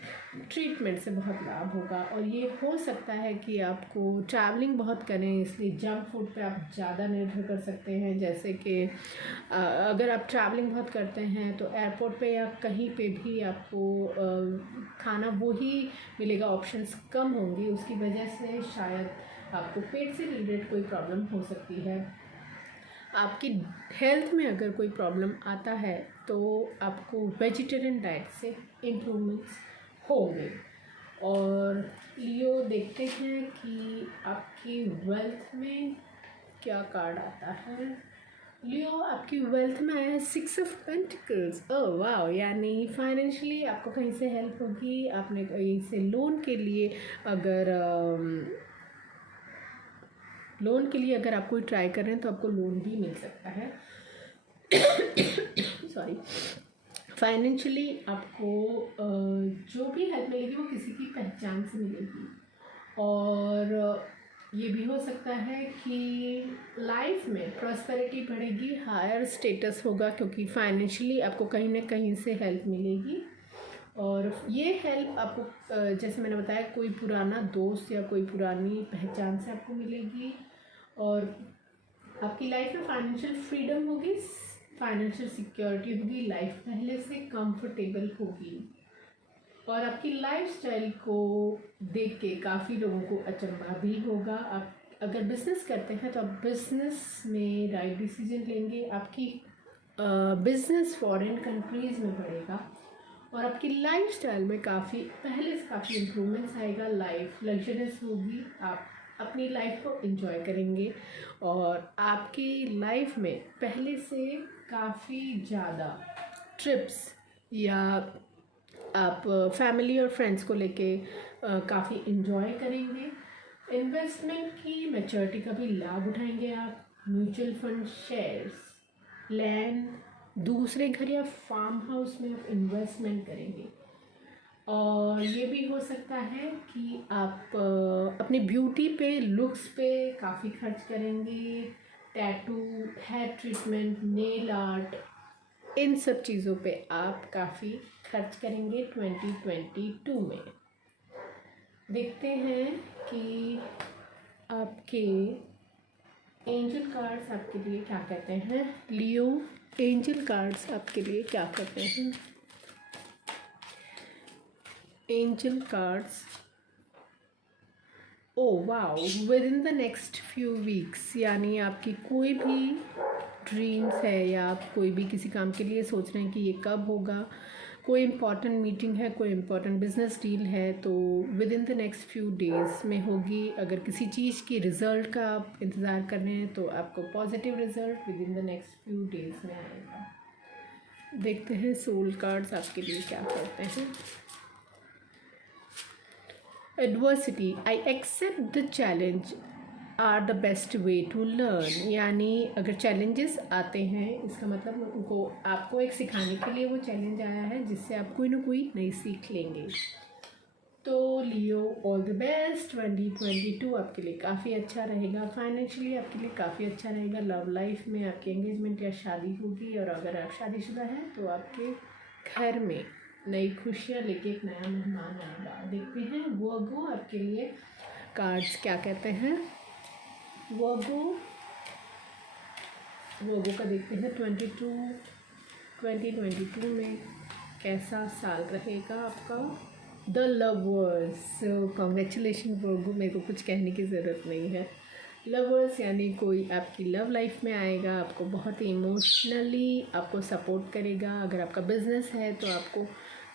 ट्रीटमेंट से बहुत लाभ होगा। और ये हो सकता है कि आपको ट्रैवलिंग बहुत करें इसलिए जंक फूड पे आप ज़्यादा निर्भर कर सकते हैं। जैसे कि अगर आप ट्रैवलिंग बहुत करते हैं तो एयरपोर्ट पे या कहीं पे भी आपको खाना वो ही मिलेगा, ऑप्शंस कम होंगी, उसकी वजह से शायद आपको पेट से रिलेटेड कोई प्रॉब्लम हो सकती है। आपकी हेल्थ में अगर कोई प्रॉब्लम आता है तो आपको वेजिटेरियन डाइट से इम्प्रूवमेंट्स होंगे। और लियो देखते हैं कि आपकी वेल्थ में क्या कार्ड आता है। लियो आपकी वेल्थ में आया है 6 ऑफ पेंटिकल्स। ओह वाह, यानी फाइनेंशियली आपको कहीं से हेल्प होगी। आपने कहीं से लोन के लिए अगर आप कोई ट्राई कर रहे हैं तो आपको लोन भी मिल सकता है। सॉरी, फाइनेंशियली आपको जो भी हेल्प मिलेगी वो किसी की पहचान से मिलेगी। और ये भी हो सकता है कि लाइफ में प्रॉस्पेरिटी बढ़ेगी, हायर स्टेटस होगा, क्योंकि फाइनेंशियली आपको कहीं ना कहीं से हेल्प मिलेगी। और ये हेल्प आपको जैसे मैंने बताया कोई पुराना दोस्त या कोई पुरानी पहचान से आपको मिलेगी। और आपकी लाइफ में फाइनेंशियल फ्रीडम होगी, फाइनेंशियल सिक्योरिटी होगी, लाइफ पहले से कंफर्टेबल होगी। और आपकी लाइफस्टाइल को देख के काफ़ी लोगों को अचंभा भी होगा। आप अगर बिज़नेस करते हैं तो आप बिज़नेस में राइट डिसीजन लेंगे। आपकी बिज़नेस फॉरेन कंट्रीज़ में बढ़ेगा और आपकी लाइफस्टाइल में पहले से काफ़ी इम्प्रूवमेंट्स आएगा। लाइफ लग्जरियस होगी, आप अपनी लाइफ को एंजॉय करेंगे और आपकी लाइफ में पहले से काफ़ी ज़्यादा ट्रिप्स या आप फैमिली और फ्रेंड्स को लेके काफ़ी एंजॉय करेंगे। इन्वेस्टमेंट की मैच्योरिटी का भी लाभ उठाएंगे आप। म्यूचुअल फंड, शेयर्स, लैंड, दूसरे घर या फार्म हाउस में आप इन्वेस्टमेंट करेंगे। और ये भी हो सकता है कि आप अपनी ब्यूटी पे, लुक्स पे काफ़ी खर्च करेंगे। Tattoo, hair treatment, nail art, इन सब चीज़ों पे आप काफ़ी खर्च करेंगे 2022 में। देखते हैं कि आपके एंजल कार्ड्स आपके लिए क्या कहते हैं। लियो, एंजल कार्ड्स आपके लिए क्या कहते हैं। Angel cards, oh wow, with in the next few weeks, यानी आपकी कोई भी ड्रीम्स है या आप कोई भी किसी काम के लिए सोच रहे हैं कि ये कब होगा, कोई इम्पॉर्टेंट मीटिंग है, कोई इम्पॉर्टेंट बिजनेस डील है, तो with in the next few days में होगी। अगर किसी चीज़ की रिज़ल्ट का आप इंतज़ार कर रहे हैं तो आपको positive result with in the next few days में आएगा। देखते हैं सोल कार्ड्स आपके लिए क्या करते हैं। Adversity, I accept the challenge are the best way to learn, यानी अगर चैलेंजेस आते हैं इसका मतलब उनको आपको एक सिखाने के लिए वो चैलेंज आया है जिससे आप कोई ना कोई नई सीख लेंगे। तो लियो, ऑल द बेस्ट। 2022 आपके लिए काफ़ी अच्छा रहेगा। फाइनेंशियली आपके लिए काफ़ी अच्छा रहेगा। लव लाइफ में आपकी एंगेजमेंट या शादी होगी, और अगर आप शादीशुदा हैं तो आपके घर में नई खुशियाँ लेके एक नया मेहमान आएगा। देखते हैं वर्गो आपके लिए कार्ड्स क्या कहते हैं। वर्गो का देखते हैं 2022 में कैसा साल रहेगा आपका। द लवर्स, कॉन्ग्रेचुलेशन वर्गो, मेरे को कुछ कहने की ज़रूरत नहीं है। लवर्स यानी कोई आपकी लव लाइफ में आएगा, आपको बहुत ही इमोशनली आपको सपोर्ट करेगा। अगर आपका बिज़नेस है तो आपको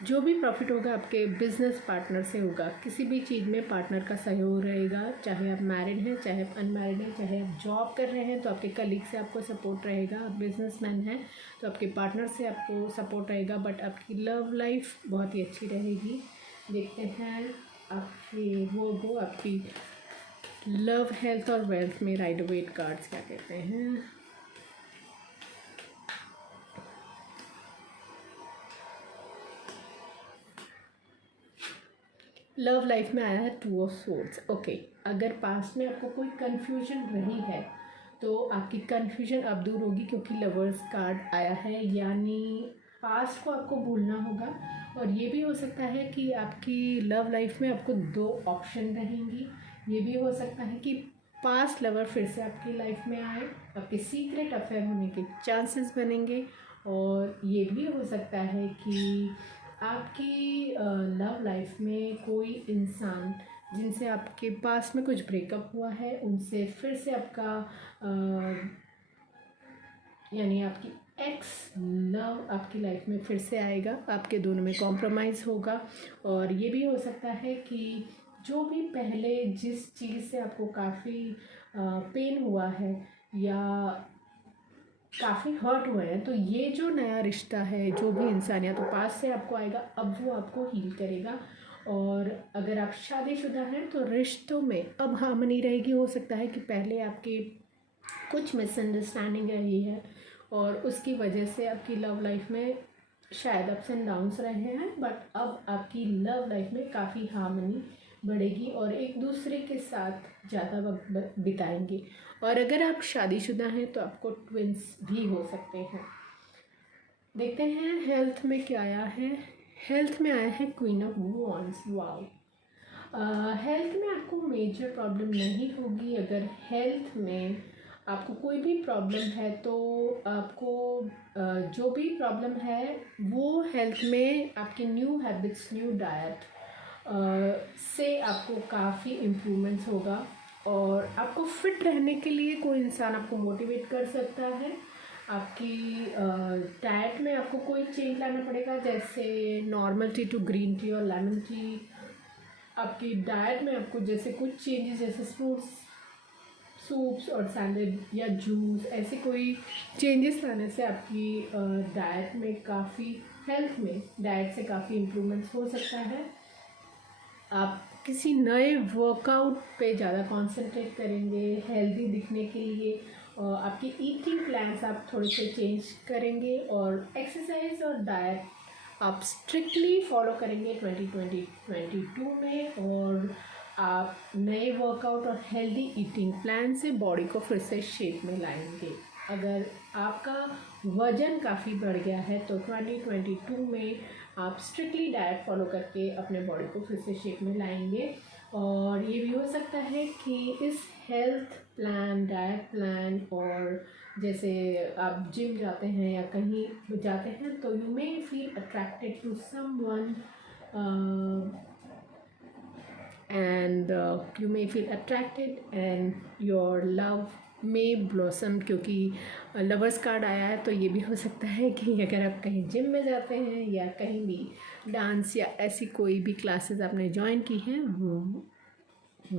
जो भी प्रॉफिट होगा आपके बिजनेस पार्टनर से होगा। किसी भी चीज़ में पार्टनर का सहयोग रहेगा, चाहे आप मैरिड हैं, चाहे आप अनमैरिड हैं, चाहे आप जॉब कर रहे हैं तो आपके कलीग से आपको सपोर्ट रहेगा। आप बिजनेसमैन हैं तो आपके पार्टनर से आपको सपोर्ट रहेगा। बट आपकी लव लाइफ बहुत ही अच्छी रहेगी। देखते हैं आपकी वो आपकी लव, हेल्थ और वेल्थ में राइडर वेट कार्ड्स क्या कहते हैं। लव लाइफ में आया है 2 ऑफ सोर्ड्स। ओके, अगर पास्ट में आपको कोई कन्फ्यूजन रही है तो आपकी कन्फ्यूजन अब दूर होगी, क्योंकि लवर्स कार्ड आया है। यानी पास्ट को आपको भूलना होगा। और ये भी हो सकता है कि आपकी लव लाइफ में आपको 2 ऑप्शन रहेंगी। ये भी हो सकता है कि पास्ट लवर फिर से आपकी लाइफ में आए, आपके सीक्रेट अफेयर होने के चांसेस बनेंगे। और ये भी हो सकता है कि आपकी लव लाइफ में कोई इंसान जिनसे आपके पास में कुछ ब्रेकअप हुआ है, उनसे फिर से आपका यानी आपकी एक्स लव आपकी लाइफ में फिर से आएगा। आपके दोनों में कॉम्प्रोमाइज़ होगा। और ये भी हो सकता है कि जो भी पहले जिस चीज़ से आपको काफ़ी पेन हुआ है या काफ़ी हर्ट हुए हैं, तो ये जो नया रिश्ता है, जो भी इंसान या तो पास से आपको आएगा, अब वो आपको हील करेगा। और अगर आप शादीशुदा हैं तो रिश्तों में अब हार्मनी रहेगी। हो सकता है कि पहले आपकी कुछ मिसअंडरस्टैंडिंग रही है और उसकी वजह से आपकी लव लाइफ में शायद अप्स एंड डाउन्स रहे हैं, बट अब आपकी लव लाइफ में काफ़ी हार्मनी बढ़ेगी और एक दूसरे के साथ ज़्यादा वक्त बिताएंगे। और अगर आप शादीशुदा हैं तो आपको ट्विंस भी हो सकते हैं। देखते हैं हेल्थ में क्या आया है। हेल्थ में आया है queen of wands. Wow, health में आपको मेजर प्रॉब्लम नहीं होगी। अगर हेल्थ में आपको कोई भी प्रॉब्लम है तो आपको जो भी प्रॉब्लम है वो हेल्थ में आपकी न्यू हैबिट्स, न्यू डाइट से आपको काफ़ी इम्प्रूवमेंट्स होगा। और आपको फिट रहने के लिए कोई इंसान आपको मोटिवेट कर सकता है। आपकी डाइट में आपको कोई चेंज लाना पड़ेगा, जैसे normal tea to green tea और लेमन टी। आपकी डाइट में आपको जैसे कुछ चेंजेस, जैसे फ्रूट्स, सूप्स और सैलेड या जूस, ऐसे कोई चेंजेस लाने से आपकी डाइट में काफ़ी, हेल्थ में डाइट से काफ़ी इम्प्रूवमेंट्स हो सकता है। आप किसी नए वर्कआउट पे ज़्यादा कंसंट्रेट करेंगे हेल्दी दिखने के लिए। और आपकी ईटिंग प्लान्स आप थोड़े से चेंज करेंगे और एक्सरसाइज और डाइट आप स्ट्रिक्टली फॉलो करेंगे 2022 में। और आप नए वर्कआउट और हेल्दी ईटिंग प्लान से बॉडी को फिर से शेप में लाएंगे। अगर आपका वज़न काफ़ी बढ़ गया है तो 2022 में आप स्ट्रिक्टली डाइट फॉलो करके अपने बॉडी को फिर से शेप में लाएंगे। और ये भी हो सकता है कि इस हेल्थ प्लान, डाइट प्लान, और जैसे आप जिम जाते हैं या कहीं जाते हैं तो you may feel attracted to someone and you may feel attracted and your love may blossom। क्योंकि लवर्स कार्ड आया है तो ये भी हो सकता है कि अगर आप कहीं जिम में जाते हैं या कहीं भी डांस या ऐसी कोई भी क्लासेस आपने ज्वाइन की हैं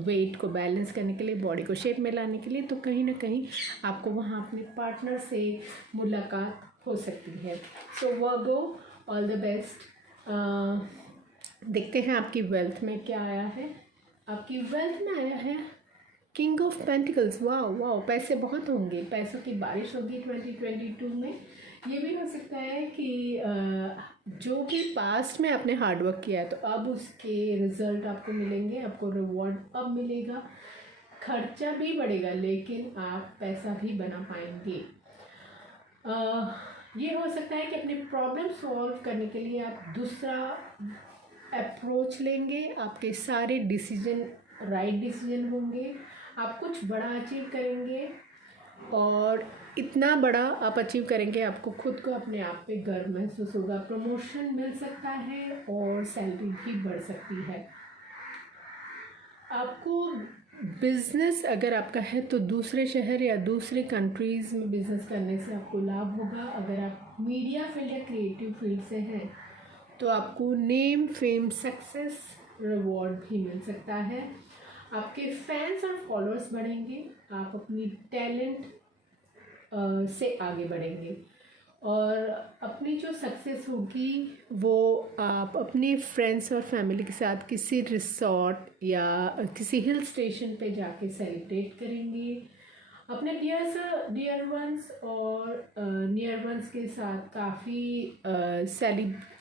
वेट को बैलेंस करने के लिए, बॉडी को शेप में लाने के लिए, तो कहीं ना कहीं आपको वहाँ अपने पार्टनर से मुलाकात हो सकती है। सो वर्गो, ऑल द बेस्ट। देखते हैं आपकी वेल्थ में क्या आया है। आपकी वेल्थ में आया है king of pentacles. Wow wow, पैसे बहुत होंगे, पैसों की बारिश होगी 2022 में। ये भी हो सकता है कि जो भी पास्ट में आपने हार्डवर्क किया है तो अब उसके रिजल्ट आपको मिलेंगे, आपको रिवॉर्ड अब मिलेगा। खर्चा भी बढ़ेगा लेकिन आप पैसा भी बना पाएंगे। ये हो सकता है कि अपने प्रॉब्लम सॉल्व करने के लिए आप दूसरा अप्रोच लेंगे। आपके सारे डिसीजन राइट डिसीजन होंगे। आप कुछ बड़ा अचीव करेंगे और इतना बड़ा आप अचीव करेंगे, आपको खुद को अपने आप पे गर्व महसूस होगा, प्रमोशन मिल सकता है और सैलरी भी बढ़ सकती है। आपको बिजनेस अगर आपका है तो दूसरे शहर या दूसरे कंट्रीज़ में बिजनेस करने से आपको लाभ होगा। अगर आप मीडिया फील्ड या क्रिएटिव फील्ड से हैं तो आपको नेम, फेम, सक्सेस, रिवॉर्ड भी मिल सकता है। आपके फैंस और फॉलोअर्स बढ़ेंगे, आप अपनी टैलेंट से आगे बढ़ेंगे और अपनी जो सक्सेस होगी वो आप अपने फ्रेंड्स और फैमिली के साथ किसी रिसोर्ट या किसी हिल स्टेशन पे जाके सेलिब्रेट करेंगे। अपने डियर वंस और नियर वंस के साथ काफ़ी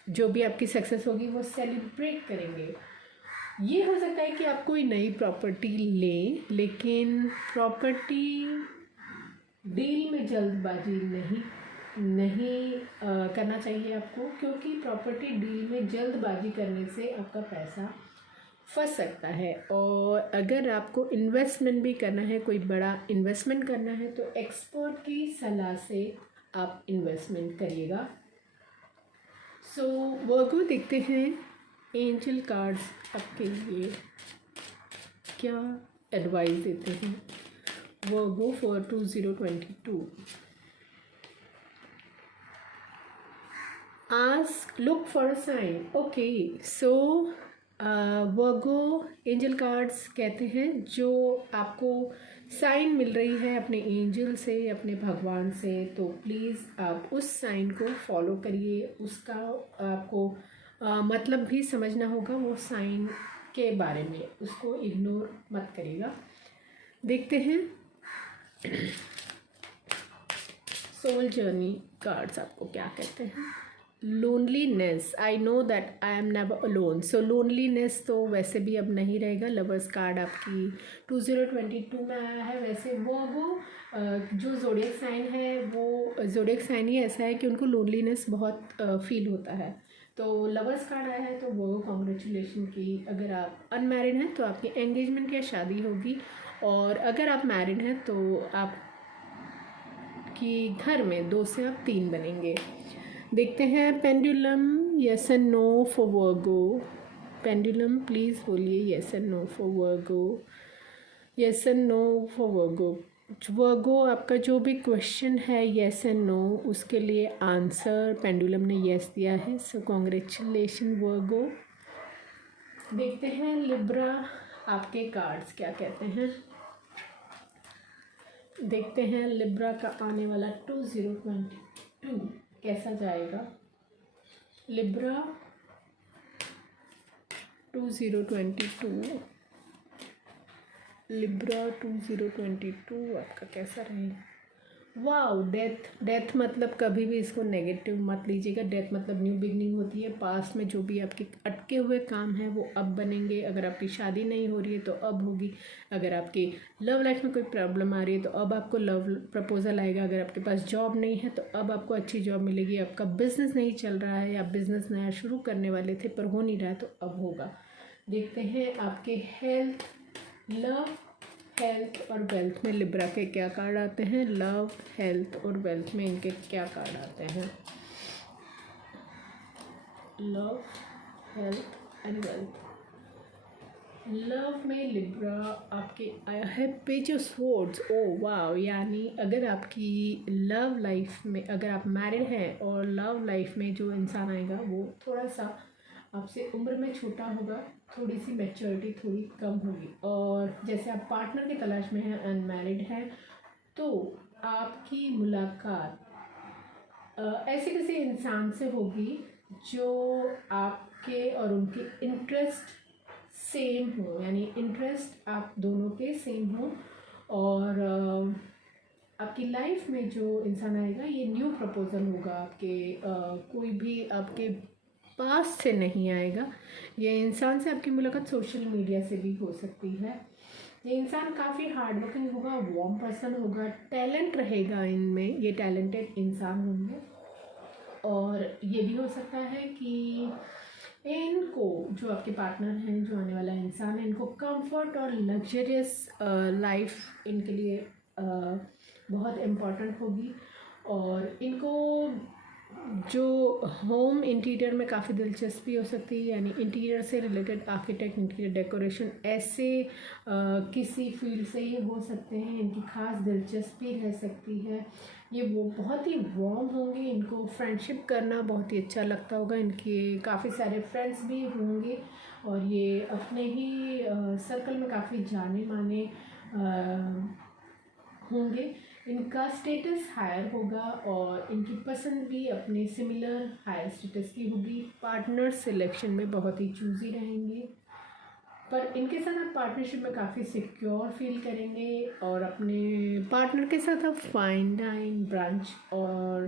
जो भी आपकी सक्सेस होगी वो सेलिब्रेट करेंगे। ये हो सकता है कि आप कोई नई प्रॉपर्टी लें, लेकिन प्रॉपर्टी डील में जल्दबाजी नहीं करना चाहिए आपको, क्योंकि प्रॉपर्टी डील में जल्दबाजी करने से आपका पैसा फंस सकता है। और अगर आपको इन्वेस्टमेंट भी करना है, कोई बड़ा इन्वेस्टमेंट करना है, तो एक्सपर्ट की सलाह से आप इन्वेस्टमेंट करिएगा। सो वर्गो देखते हैं एंजल कार्ड्स आपके लिए क्या एडवाइस देते हैं। Virgo for 2022। Look for a sign. Okay, so Virgo angel cards कहते हैं जो आपको साइन मिल रही है अपने एंजल से, अपने भगवान से, तो प्लीज़ आप उस साइन को फॉलो करिए। उसका आपको मतलब भी समझना होगा वो साइन के बारे में, उसको इग्नोर मत करिएगा। देखते हैं सोल जर्नी कार्ड्स आपको क्या कहते हैं। Loneliness, I know that I am never alone. So loneliness तो वैसे भी अब नहीं रहेगा। लवर्स कार्ड आपकी 2022 में आया है। वैसे वो जो ज़ोडिएक साइन है वो ज़ोडिएक साइन ही ऐसा है कि उनको लोनलीनेस बहुत फील होता है। तो लवर्स कार्ड आया है तो वो कॉन्ग्रेचुलेशन की। अगर आप अनमैरिड हैं तो आपकी एंगेजमेंट या शादी होगी, और अगर आप मैरिड हैं तो आप कि घर में 2 से आप 3 बनेंगे। देखते हैं pendulum, yes and no for Virgo. Pendulum please बोलिए yes and no for Virgo, yes and no for Virgo. Virgo आपका जो भी क्वेश्चन है यस एंड नो, उसके लिए आंसर पेंडुलम ने यस दिया है। सो कॉन्ग्रेचुलेशन वर्गो। देखते हैं लिब्रा आपके कार्ड्स क्या कहते हैं। देखते हैं लिब्रा का आने वाला 2022 कैसा जाएगा। लिब्रा 2022, लिब्रा 2022 आपका कैसा रहेगा। वाओ, डेथ मतलब कभी भी इसको नेगेटिव मत लीजिएगा। डेथ मतलब न्यू बिगनिंग होती है। पास्ट में जो भी आपके अटके हुए काम हैं वो अब बनेंगे। अगर आपकी शादी नहीं हो रही है तो अब होगी। अगर आपकी लव लाइफ में कोई प्रॉब्लम आ रही है तो अब आपको लव प्रपोजल आएगा। अगर आपके पास जॉब नहीं है तो अब आपको अच्छी जॉब मिलेगी। आपका बिजनेस नहीं चल रहा है या बिजनेस नया शुरू करने वाले थे पर हो नहीं रहा है तो अब होगा। देखते हैं आपके हेल्थ, लव, हेल्थ और वेल्थ में लिब्रा के क्या कार्ड आते हैं। लव, हेल्थ और वेल्थ में इनके क्या कार्ड आते हैं। Love, health and wealth. Love में लिब्रा आपके आया है पेज ऑफ स्वॉर्ड्स। ओ वाह, यानी अगर आपकी लव लाइफ में, अगर आप मैरिड हैं और लव लाइफ में जो इंसान आएगा वो थोड़ा सा आपसे उम्र में छोटा होगा, थोड़ी सी मैच्योरिटी थोड़ी कम होगी। और जैसे आप पार्टनर की तलाश में हैं, अनमैरिड हैं, तो आपकी मुलाकात ऐसे किसी इंसान से होगी जो आपके और उनके इंटरेस्ट सेम हो, यानी इंटरेस्ट आप दोनों के सेम हो। और आपकी लाइफ में जो इंसान आएगा ये न्यू प्रपोजल होगा। आपके कोई भी आपके पास से नहीं आएगा। ये इंसान से आपकी मुलाकात सोशल मीडिया से भी हो सकती है। ये इंसान काफ़ी हार्ड वर्किंग होगा, वार्म पर्सन होगा, टैलेंट रहेगा इनमें, ये टैलेंटेड इंसान होंगे। और ये भी हो सकता है कि इनको, जो आपके पार्टनर हैं, जो आने वाला इंसान है, इनको कंफर्ट और लग्जरियस लाइफ इनके लिए बहुत इम्पॉर्टेंट होगी। और इनको जो होम इंटीरियर में काफ़ी दिलचस्पी हो सकती है, यानी इंटीरियर से रिलेटेड आर्किटेक्ट, इंटीरियर डेकोरेशन, ऐसे किसी फील्ड से ये हो सकते हैं, इनकी खास दिलचस्पी रह सकती है। ये वो बहुत ही वार्म होंगे, इनको फ्रेंडशिप करना बहुत ही अच्छा लगता होगा, इनके काफ़ी सारे फ्रेंड्स भी होंगे और ये अपने ही सर्कल में काफ़ी जाने माने होंगे। इनका स्टेटस हायर होगा और इनकी पसंद भी अपने सिमिलर हायर स्टेटस की होगी। पार्टनर सिलेक्शन में बहुत ही चूज़ी रहेंगे, पर इनके साथ आप पार्टनरशिप में काफ़ी सिक्योर फील करेंगे और अपने पार्टनर के साथ आप फाइन डाइन, ब्रंच और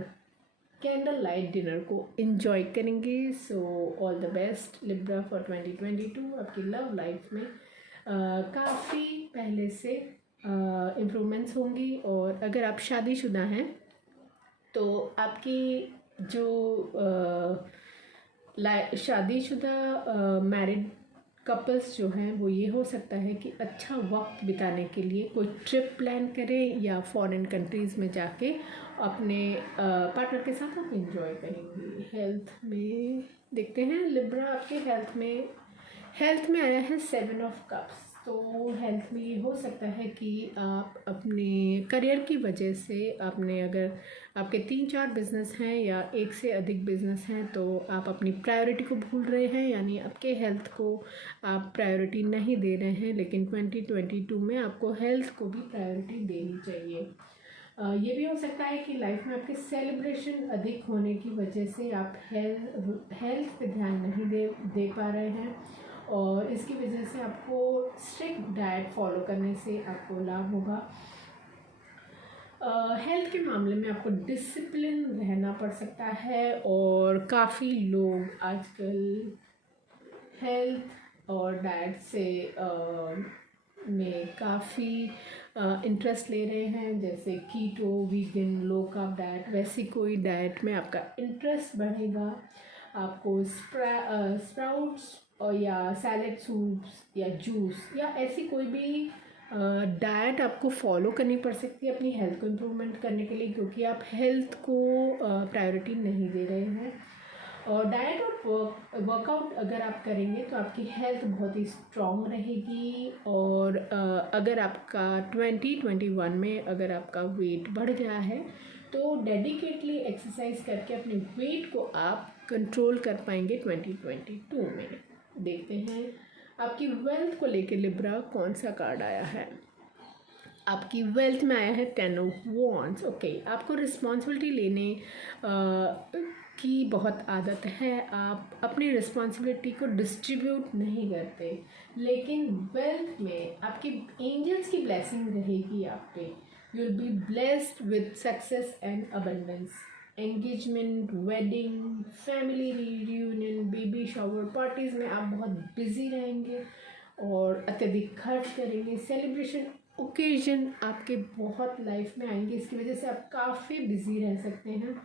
कैंडल लाइट डिनर को एंजॉय करेंगे। सो all the best Libra for 2022। आपकी लव लाइफ में काफ़ी पहले से इम्प्रूवमेंट्स होंगी। और अगर आप शादीशुदा हैं तो आपकी जो शादीशुदा मैरिड कपल्स जो हैं वो ये हो सकता है कि अच्छा वक्त बिताने के लिए कोई ट्रिप प्लान करें या फॉरेन कंट्रीज़ में जाके अपने पार्टनर के साथ आप इंजॉय करेंगे। हेल्थ में देखते हैं लिब्रा, आपके हेल्थ में आया है 7 ऑफ कप्स। तो हेल्थ में ये हो सकता है कि आप अपने करियर की वजह से आपने, अगर आपके 3-4 बिजनेस हैं या एक से अधिक बिजनेस हैं, तो आप अपनी प्रायोरिटी को भूल रहे हैं, यानी आपके हेल्थ को आप प्रायोरिटी नहीं दे रहे हैं। लेकिन 2022 में आपको हेल्थ को भी प्रायोरिटी देनी चाहिए। ये भी हो सकता है कि लाइफ में आपके सेलिब्रेशन अधिक होने की वजह से आप हेल्थ पे ध्यान नहीं दे पा रहे हैं और इसकी वजह से आपको स्ट्रिक्ट डाइट फॉलो करने से आपको लाभ होगा। हेल्थ के मामले में आपको डिसिप्लिन रहना पड़ सकता है और काफ़ी लोग आजकल हेल्थ और डाइट से में काफ़ी इंटरेस्ट ले रहे हैं, जैसे कीटो, वीगन, लो कार्ब डाइट। वैसी कोई डाइट में आपका इंटरेस्ट बढ़ेगा। आपको स्प्राउट्स और या सैलेड सूप्स या जूस या ऐसी कोई भी डाइट आपको फॉलो करनी पड़ सकती है अपनी हेल्थ को इम्प्रूवमेंट करने के लिए, क्योंकि आप हेल्थ को प्रायोरिटी नहीं दे रहे हैं। और डाइट और वर्कआउट अगर आप करेंगे तो आपकी हेल्थ बहुत ही स्ट्रॉन्ग रहेगी। और अगर आपका 2021 में अगर आपका वेट बढ़ गया है तो डेडिकेटली एक्सरसाइज करके अपने वेट को आप कंट्रोल कर पाएंगे 2022 में। देखते हैं आपकी वेल्थ को लेके लिब्रा कौन सा कार्ड आया है। आपकी वेल्थ में आया है 10 ऑफ वॉन्ड्स। ओके, आपको रिस्पॉन्सिबिलिटी लेने की बहुत आदत है। आप अपनी रिस्पॉन्सिबिलिटी को डिस्ट्रीब्यूट नहीं करते, लेकिन वेल्थ में आपकी एंजल्स की ब्लेसिंग रहेगी आप पे। You will be blessed with success and abundance. Engagement, wedding, family reunion, baby shower parties में आप बहुत बिजी रहेंगे और अत्यधिक खर्च करेंगे। सेलिब्रेशन ओकेजन आपके बहुत लाइफ में आएंगे, इसकी वजह से आप काफ़ी बिजी रह सकते हैं।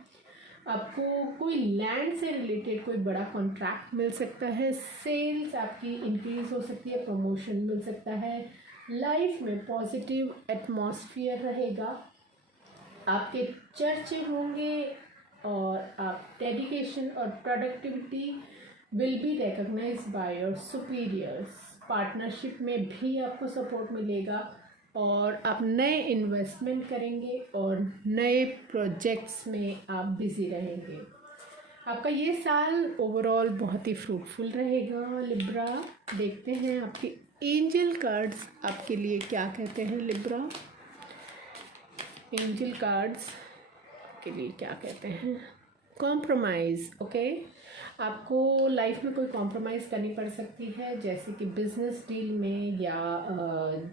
आपको कोई लैंड से रिलेटेड कोई बड़ा कॉन्ट्रैक्ट मिल सकता है। सेल्स आपकी इंक्रीज हो सकती है, प्रमोशन मिल सकता है। लाइफ में पॉजिटिव एटमॉस्फेयर रहेगा, आपके चर्चे होंगे और आप डेडिकेशन और productivity will be recognised by your superiors. Partnership में भी आपको सपोर्ट मिलेगा और आप नए इन्वेस्टमेंट करेंगे और नए प्रोजेक्ट्स में आप बिजी रहेंगे। आपका ये साल ओवरऑल बहुत ही फ्रूटफुल रहेगा लिब्रा। देखते हैं आपके एंजल कार्ड्स आपके लिए क्या कहते हैं लिब्रा। एंजल कार्ड्स के लिए क्या कहते हैं। कॉम्प्रोमाइज़। ओके, आपको लाइफ में कोई कॉम्प्रोमाइज़ करनी पड़ सकती है, जैसे कि बिजनेस डील में या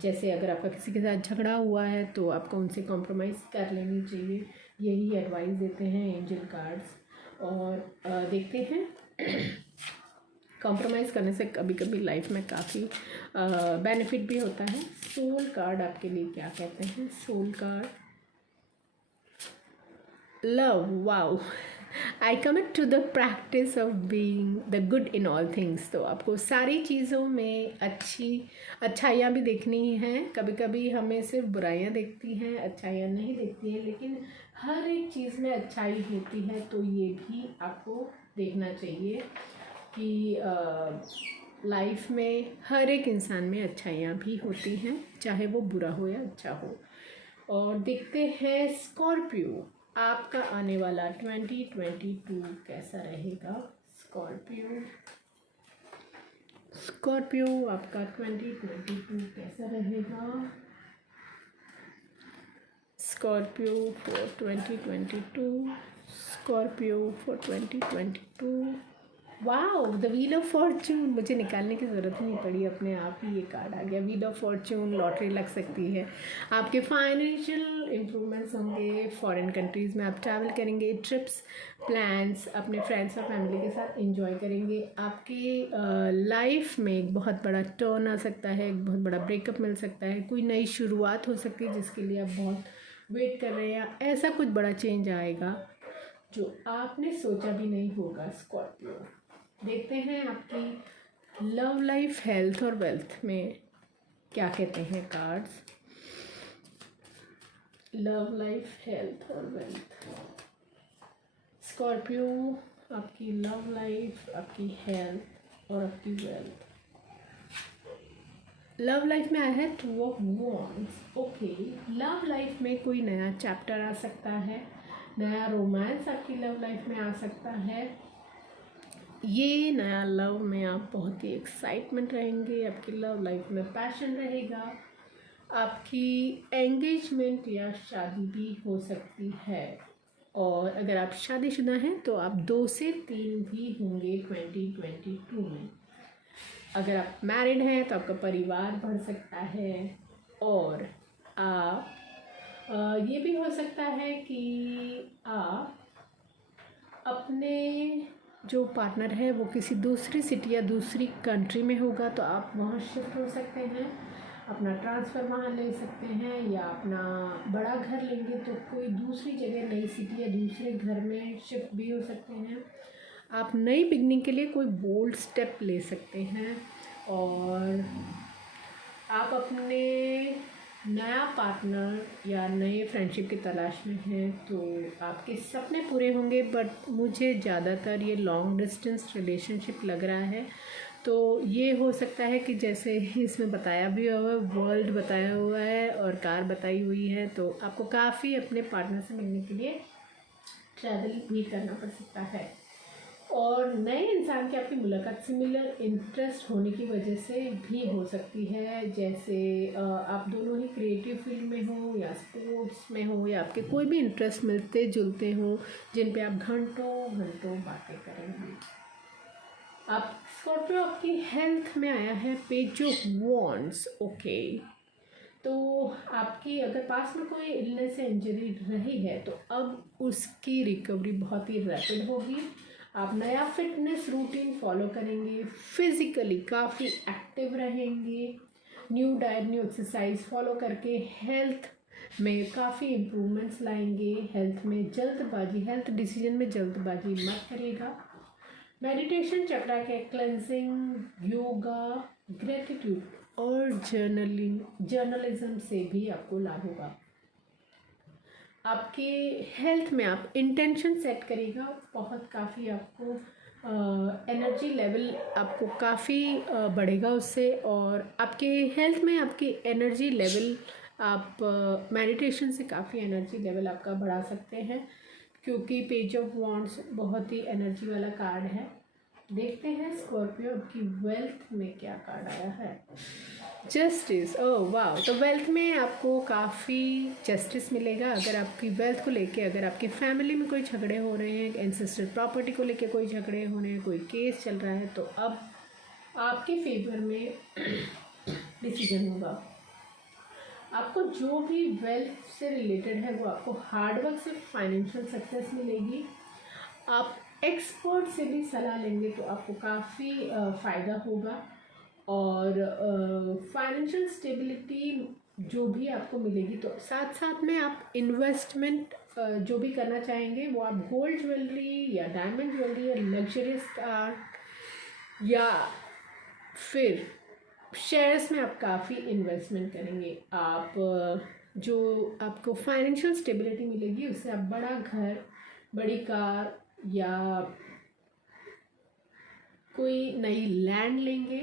जैसे अगर आपका किसी के साथ झगड़ा हुआ है तो आपको उनसे कॉम्प्रोमाइज़ कर लेनी चाहिए। यही एडवाइस देते हैं एंजल कार्ड्स। और देखते हैं कॉम्प्रोमाइज़ करने से कभी कभी लाइफ में काफ़ी बेनिफिट भी होता है। सोल कार्ड आपके लिए क्या कहते हैं। Soul card love. Wow, I commit to the practice of being the good in all things. तो आपको सारी चीज़ों में अच्छाइयाँ भी देखनी हैं। कभी कभी हमें सिर्फ बुराइयाँ दिखती हैं, अच्छाइयाँ नहीं दिखती हैं, लेकिन हर एक चीज़ में अच्छाई होती है। तो ये भी आपको देखना चाहिए कि लाइफ में हर एक इंसान में अच्छाइयाँ भी होती हैं, चाहे वो बुरा हो या अच्छा हो। और देखते हैं स्कॉर्पियो, आपका आने वाला 2022 कैसा रहेगा। स्कॉर्पियो आपका 2022 कैसा रहेगा। Scorpio for 2022, Scorpio for 2022। Wow, the wheel of Fortune, मुझे निकालने की ज़रूरत नहीं पड़ी, अपने आप ही ये कार्ड आ गया। व्हील ऑफ फॉर्च्यून, लॉटरी लग सकती है, आपके फाइनेंशियल इम्प्रूवमेंट्स होंगे, फॉरेन कंट्रीज़ में आप ट्रैवल करेंगे, ट्रिप्स प्लान्स अपने फ्रेंड्स और फैमिली के साथ एंजॉय करेंगे। आपकी लाइफ में एक बहुत बड़ा टर्न आ सकता है, एक बहुत बड़ा ब्रेकअप मिल सकता है, कोई नई शुरुआत हो सकती है जिसके लिए आप बहुत वेट कर रहे हैं, ऐसा कुछ बड़ा चेंज आएगा जो आपने सोचा भी नहीं होगा। स्कॉर्पियो, देखते हैं आपकी लव लाइफ, हेल्थ और वेल्थ में क्या कहते हैं कार्ड्स। लव लाइफ, हेल्थ और वेल्थ। स्कॉर्पियो, आपकी लव लाइफ, आपकी हेल्थ और आपकी वेल्थ। लव लाइफ में आया है 2 of wands. Okay, love life में कोई नया चैप्टर आ सकता है, नया रोमांस आपकी लव लाइफ में आ सकता है। ये नया लव में आप बहुत ही एक्साइटमेंट रहेंगे, आपकी लव लाइफ में पैशन रहेगा, आपकी एंगेजमेंट या शादी भी हो सकती है। और अगर आप शादीशुदा हैं तो आप 2 से 3 भी होंगे 2022 में। अगर आप मैरिड हैं तो आपका परिवार बढ़ सकता है। और आप ये भी हो सकता है कि आप अपने जो पार्टनर है वो किसी दूसरी सिटी या दूसरी कंट्री में होगा, तो आप वहाँ शिफ्ट हो सकते हैं, अपना ट्रांसफ़र वहाँ ले सकते हैं, या अपना बड़ा घर लेंगे तो कोई दूसरी जगह, नई सिटी या दूसरे घर में शिफ्ट भी हो सकते हैं। आप नई बिगनिंग के लिए कोई बोल्ड स्टेप ले सकते हैं। और आप अपने नया पार्टनर या नए फ्रेंडशिप की तलाश में हैं तो आपके सपने पूरे होंगे। बट मुझे ज़्यादातर ये लॉन्ग डिस्टेंस रिलेशनशिप लग रहा है। तो ये हो सकता है कि जैसे इसमें बताया भी हुआ है, वर्ल्ड बताया हुआ है और कार बताई हुई है, तो आपको काफ़ी अपने पार्टनर से मिलने के लिए ट्रैवल भी करना पड़ सकता है। और नए इंसान की आपकी मुलाकात सिमिलर इंटरेस्ट होने की वजह से भी हो सकती है। जैसे आप दोनों ही क्रिएटिव फील्ड में हो या स्पोर्ट्स में हो, या आपके कोई भी इंटरेस्ट मिलते जुलते हो जिन पे आप घंटों घंटों बातें करेंगे। आप स्कॉर्पियो, आपकी हेल्थ में आया है पेज ऑफ वॉन्ड्स। ओके, तो आपकी अगर पास में कोई इलनेस या इंजरी रही है तो अब उसकी रिकवरी बहुत ही रैपिड होगी। आप नया फिटनेस रूटीन फॉलो करेंगे, फिज़िकली काफ़ी एक्टिव रहेंगे, new diet, new exercise follow करके हेल्थ में काफ़ी इम्प्रूवमेंट्स लाएंगे। हेल्थ डिसीजन में जल्दबाजी मत करिएगा। मेडिटेशन, चक्रा के क्लेंजिंग, योगा, ग्रेटिट्यूड और जर्नलिज्म से भी आपको लाभ होगा। आपके हेल्थ में आप इंटेंशन सेट करिएगा, बहुत काफ़ी आपको एनर्जी लेवल आपको काफ़ी बढ़ेगा उससे। और आपके हेल्थ में आपकी एनर्जी लेवल, आप मेडिटेशन से काफ़ी एनर्जी लेवल आपका बढ़ा सकते हैं, क्योंकि पेज ऑफ वॉन्ड्स बहुत ही एनर्जी वाला कार्ड है। देखते हैं स्कॉर्पियो की वेल्थ में क्या कार्ड आया है। जस्टिस, ओह वाह, तो वेल्थ में आपको काफ़ी जस्टिस मिलेगा। अगर आपकी वेल्थ को लेके, अगर आपकी फैमिली में कोई झगड़े हो रहे हैं, एंसेस्ट्रल प्रॉपर्टी को लेके कोई झगड़े हो रहे हैं, कोई केस चल रहा है, तो अब आपके फेवर में डिसीजन होगा। आपको जो भी वेल्थ से रिलेटेड है वो आपको हार्डवर्क से फाइनेंशियल सक्सेस मिलेगी। आप एक्सपर्ट से भी सलाह लेंगे तो आपको काफ़ी फ़ायदा होगा। और फाइनेंशियल स्टेबिलिटी जो भी आपको मिलेगी, तो साथ साथ में आप इन्वेस्टमेंट जो भी करना चाहेंगे वो आप गोल्ड ज्वेलरी या डायमंड ज्वेलरी या लग्जरियस कार या फिर शेयर्स में आप काफ़ी इन्वेस्टमेंट करेंगे। आप जो आपको फाइनेंशियल स्टेबिलिटी मिलेगी उससे आप बड़ा घर, बड़ी कार या कोई नई लैंड लेंगे।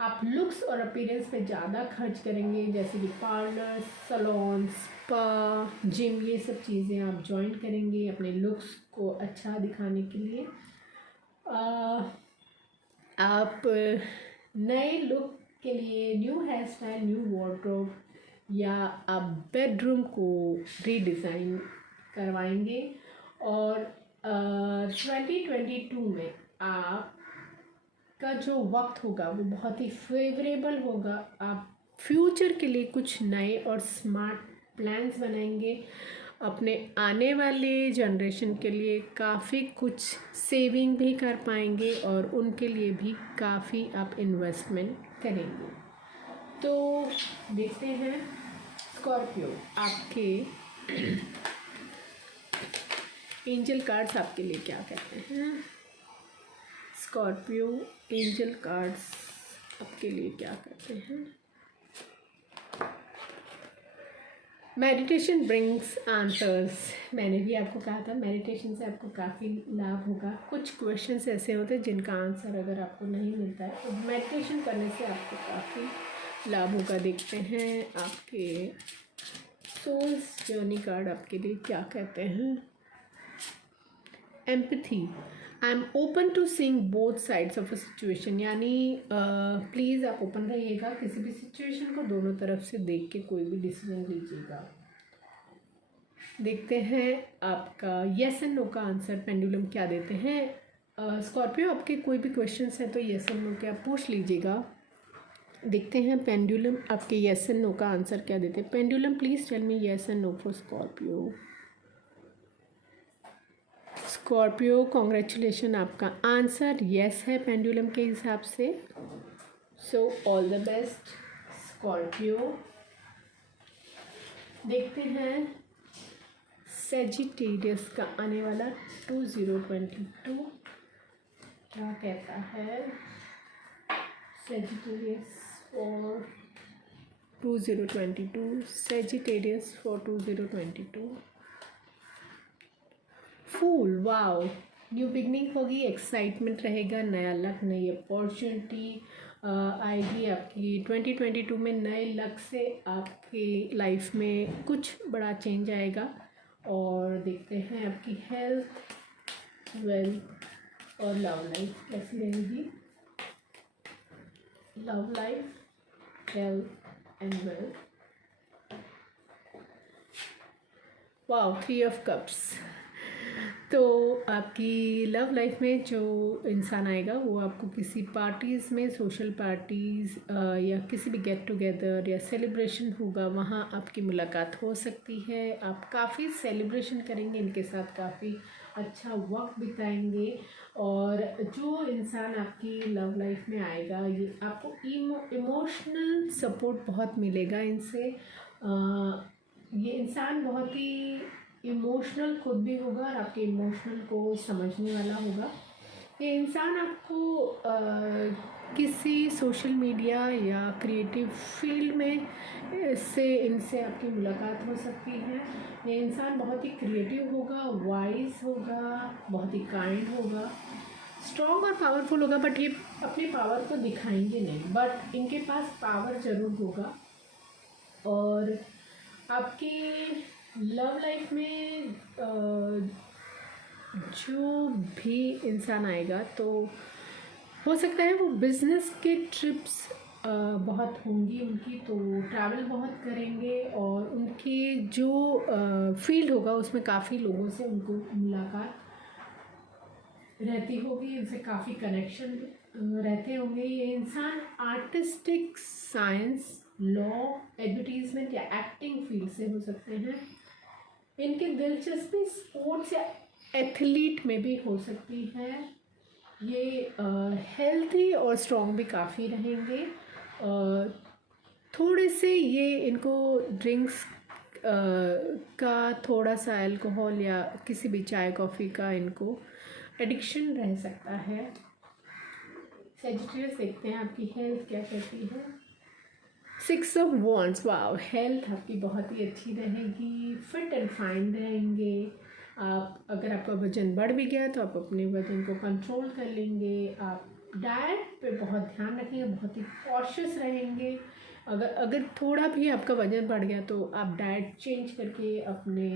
आप लुक्स और अपीयरेंस पे ज़्यादा खर्च करेंगे, जैसे कि पार्लर, सैलून, स्पा, जिम, ये सब चीज़ें आप ज्वाइन करेंगे अपने लुक्स को अच्छा दिखाने के लिए। आप नए लुक के लिए new hairstyle, new wardrobe या आप बेडरूम को रीडिज़ाइन करवाएंगे। और 2022 में आप का जो वक्त होगा वो बहुत ही फेवरेबल होगा। आप फ्यूचर के लिए कुछ नए और स्मार्ट प्लान्स बनाएंगे। अपने आने वाले जनरेशन के लिए काफ़ी कुछ सेविंग भी कर पाएंगे और उनके लिए भी काफ़ी आप इन्वेस्टमेंट करेंगे। तो देखते हैं स्कॉर्पियो आपके एंजल कार्ड्स आपके लिए क्या कहते हैं। स्कॉर्पियो एंजल कार्ड्स आपके लिए क्या कहते हैं। Meditation brings answers. मैंने भी आपको कहा था मेडिटेशन से आपको काफ़ी लाभ होगा। कुछ क्वेश्चंस ऐसे होते हैं जिनका आंसर अगर आपको नहीं मिलता है तो मेडिटेशन करने से आपको काफ़ी लाभ होगा। देखते हैं आपके सोल्स जर्नी कार्ड आपके लिए क्या कहते हैं। Empathy, I am open to seeing both sides of a situation, यानी प्लीज़ आप ओपन रहिएगा, किसी भी सिचुएशन को दोनों तरफ से देख के कोई भी डिसीजन लीजिएगा। देखते हैं आपका येस एंड नो का आंसर पेंडुलम क्या देते हैं। स्कॉर्पियो आपके कोई भी क्वेश्चंस हैं तो येस एंड नो के आप पूछ लीजिएगा। देखते हैं पेंडुलम आपके येस एंड नो का आंसर क्या देते हैं। Pendulum please tell me yes and no for Scorpio. Scorpio congratulation, आपका आंसर यस है पेंडुलम के हिसाब से। So all the best Scorpio. देखते हैं सेजिटेरियस का आने वाला 2022 क्या कहता है। Sagittarius for 2022, Sagittarius for 2022। Fool, wow, new beginning होगी, एक्साइटमेंट रहेगा, नया लक, नई अपॉर्चुनिटी आएगी आपकी 2022 में। नए लक से आपकी लाइफ में कुछ बड़ा चेंज आएगा। और देखते हैं आपकी हेल्थ, वेल्थ और लव लाइफ कैसी रहेगी। Love life, health and wealth. Wow, 3 of cups. तो आपकी लव लाइफ में जो इंसान आएगा वो आपको किसी पार्टीज़ में, सोशल पार्टीज़ या किसी भी गेट टुगेदर या सेलिब्रेशन होगा वहाँ आपकी मुलाकात हो सकती है। आप काफ़ी सेलिब्रेशन करेंगे, इनके साथ काफ़ी अच्छा वक्त बिताएंगे। और जो इंसान आपकी लव लाइफ में आएगा ये आपको इमोशनल सपोर्ट बहुत मिलेगा इनसे। ये इंसान बहुत ही इमोशनल खुद भी होगा और आपके इमोशनल को समझने वाला होगा। ये इंसान आपको किसी सोशल मीडिया या क्रिएटिव फील्ड में इनसे आपकी मुलाकात हो सकती है। ये इंसान बहुत ही क्रिएटिव होगा, वाइज होगा, बहुत ही काइंड होगा, स्ट्रॉन्ग और पावरफुल होगा। बट ये अपने पावर को दिखाएंगे नहीं, बट इनके पास पावर ज़रूर होगा। और आपकी लव लाइफ में जो भी इंसान आएगा तो हो सकता है वो बिज़नेस के ट्रिप्स बहुत होंगी उनकी, तो ट्रैवल बहुत करेंगे और उनकी जो फील्ड होगा उसमें काफ़ी लोगों से उनको मुलाकात रहती होगी, उनसे काफ़ी कनेक्शन रहते होंगे। ये इंसान आर्टिस्टिक, साइंस, लॉ, एडवर्टीजमेंट या एक्टिंग फील्ड से हो सकते हैं। इनकी दिलचस्पी स्पोर्ट्स या एथलीट में भी हो सकती है। ये हेल्थी और स्ट्रॉन्ग भी काफ़ी रहेंगे। थोड़े से ये इनको ड्रिंक्स का थोड़ा सा अल्कोहल या किसी भी चाय कॉफ़ी का इनको एडिक्शन रह सकता है। सेजिटेरियस देखते हैं आपकी हेल्थ क्या कहती है। 6 ऑफ वॉन्ड्स, वाओ, हेल्थ आपकी बहुत ही अच्छी रहेगी, फिट एंड फाइन रहेंगे आप। अगर आपका वज़न बढ़ भी गया तो आप अपने वज़न को कंट्रोल कर लेंगे। आप डाइट पे बहुत ध्यान रखेंगे, बहुत ही कॉशियस रहेंगे। अगर थोड़ा भी आपका वज़न बढ़ गया तो आप डाइट चेंज करके अपने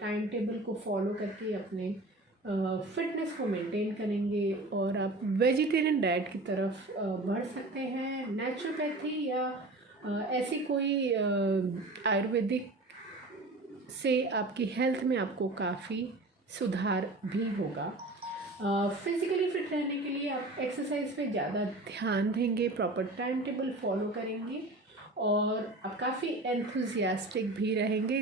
टाइम टेबल को फॉलो करके अपने फिटनेस को मेंटेन करेंगे और आप वेजिटेरियन डाइट की तरफ बढ़ सकते हैं। नेचुरोपैथी या ऐसी कोई आयुर्वेदिक से आपकी हेल्थ में आपको काफ़ी सुधार भी होगा। फिज़िकली फिट रहने के लिए आप एक्सरसाइज पे ज़्यादा ध्यान देंगे, प्रॉपर टाइम टेबल फॉलो करेंगे और आप काफ़ी एंथुजियास्टिक भी रहेंगे।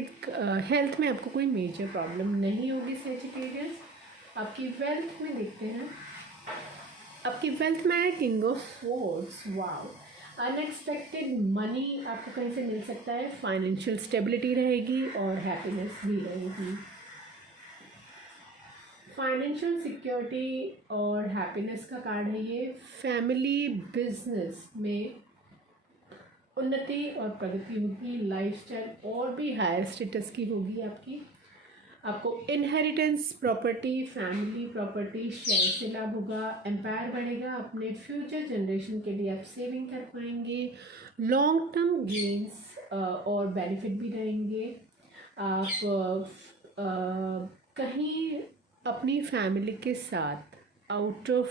हेल्थ में आपको कोई मेजर प्रॉब्लम नहीं होगी। सेजिटेरियस आपकी वेल्थ में देखते हैं, आपकी वेल्थ में है king of swords, wow, unexpected money आपको कहीं से मिल सकता है, फाइनेंशियल स्टेबिलिटी रहेगी और हैप्पीनेस भी रहेगी। फाइनेंशियल सिक्योरिटी और हैप्पीनेस का कार्ड है ये। फैमिली बिजनेस में उन्नति और प्रगति होगी, लाइफस्टाइल और भी हायर स्टेटस की होगी आपकी। आपको inheritance property, family property, share से लाभ होगा, एम्पायर बढ़ेगा, अपने फ्यूचर जनरेशन के लिए आप सेविंग कर पाएंगे, लॉन्ग टर्म गेन्स और बेनिफिट भी रहेंगे। आप कहीं अपनी फैमिली के साथ आउट ऑफ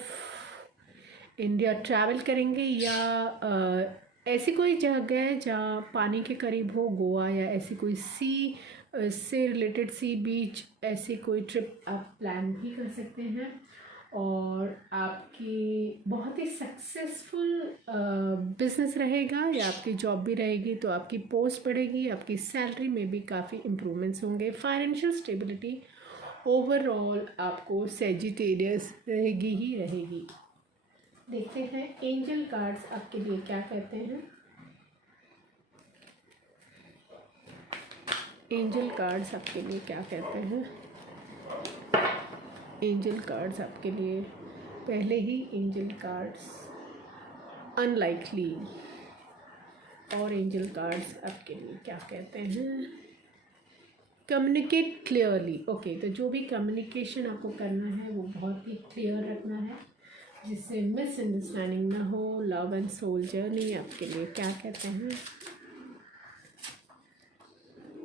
इंडिया ट्रैवल करेंगे या ऐसी कोई जगह जहाँ पानी के करीब हो, गोवा या ऐसी कोई सी से रिलेटेड सी बीच, ऐसी कोई ट्रिप आप प्लान भी कर सकते हैं। और आपकी बहुत ही सक्सेसफुल बिजनेस रहेगा या आपकी जॉब भी रहेगी तो आपकी पोस्ट बढ़ेगी, आपकी सैलरी में भी काफ़ी इम्प्रूवमेंट्स होंगे। फाइनेंशियल स्टेबिलिटी ओवरऑल आपको सेजिटेरियस रहेगी ही रहेगी। देखते हैं एंजल कार्ड्स आपके लिए क्या कहते हैं। एंजल कार्ड्स आपके लिए क्या कहते हैं। एंजल कार्ड्स आपके लिए, पहले ही एंजल कार्ड्स अनलाइकली, और एंजल कार्ड्स आपके लिए क्या कहते हैं। कम्युनिकेट क्लियरली, ओके, तो जो भी कम्युनिकेशन आपको करना है वो बहुत ही क्लियर रखना है जिससे मिसअंडरस्टैंडिंग ना हो। लव एंड सोल जर्नी आपके लिए क्या कहते हैं।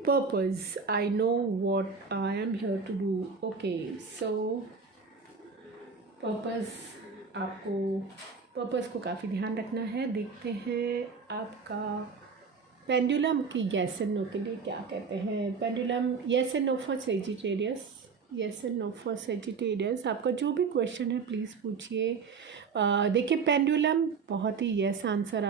Purpose, I know what I am here to do. Okay, so purpose को काफ़ी ध्यान रखना है। देखते हैं आपका पेंडुलम की येस एंड नो के लिए क्या कहते हैं। Pendulum yes and no for Sagittarius, yes and no for Sagittarius. आपका जो भी क्वेश्चन है प्लीज़ पूछिए। देखिए पेंडुलम बहुत ही येस आंसर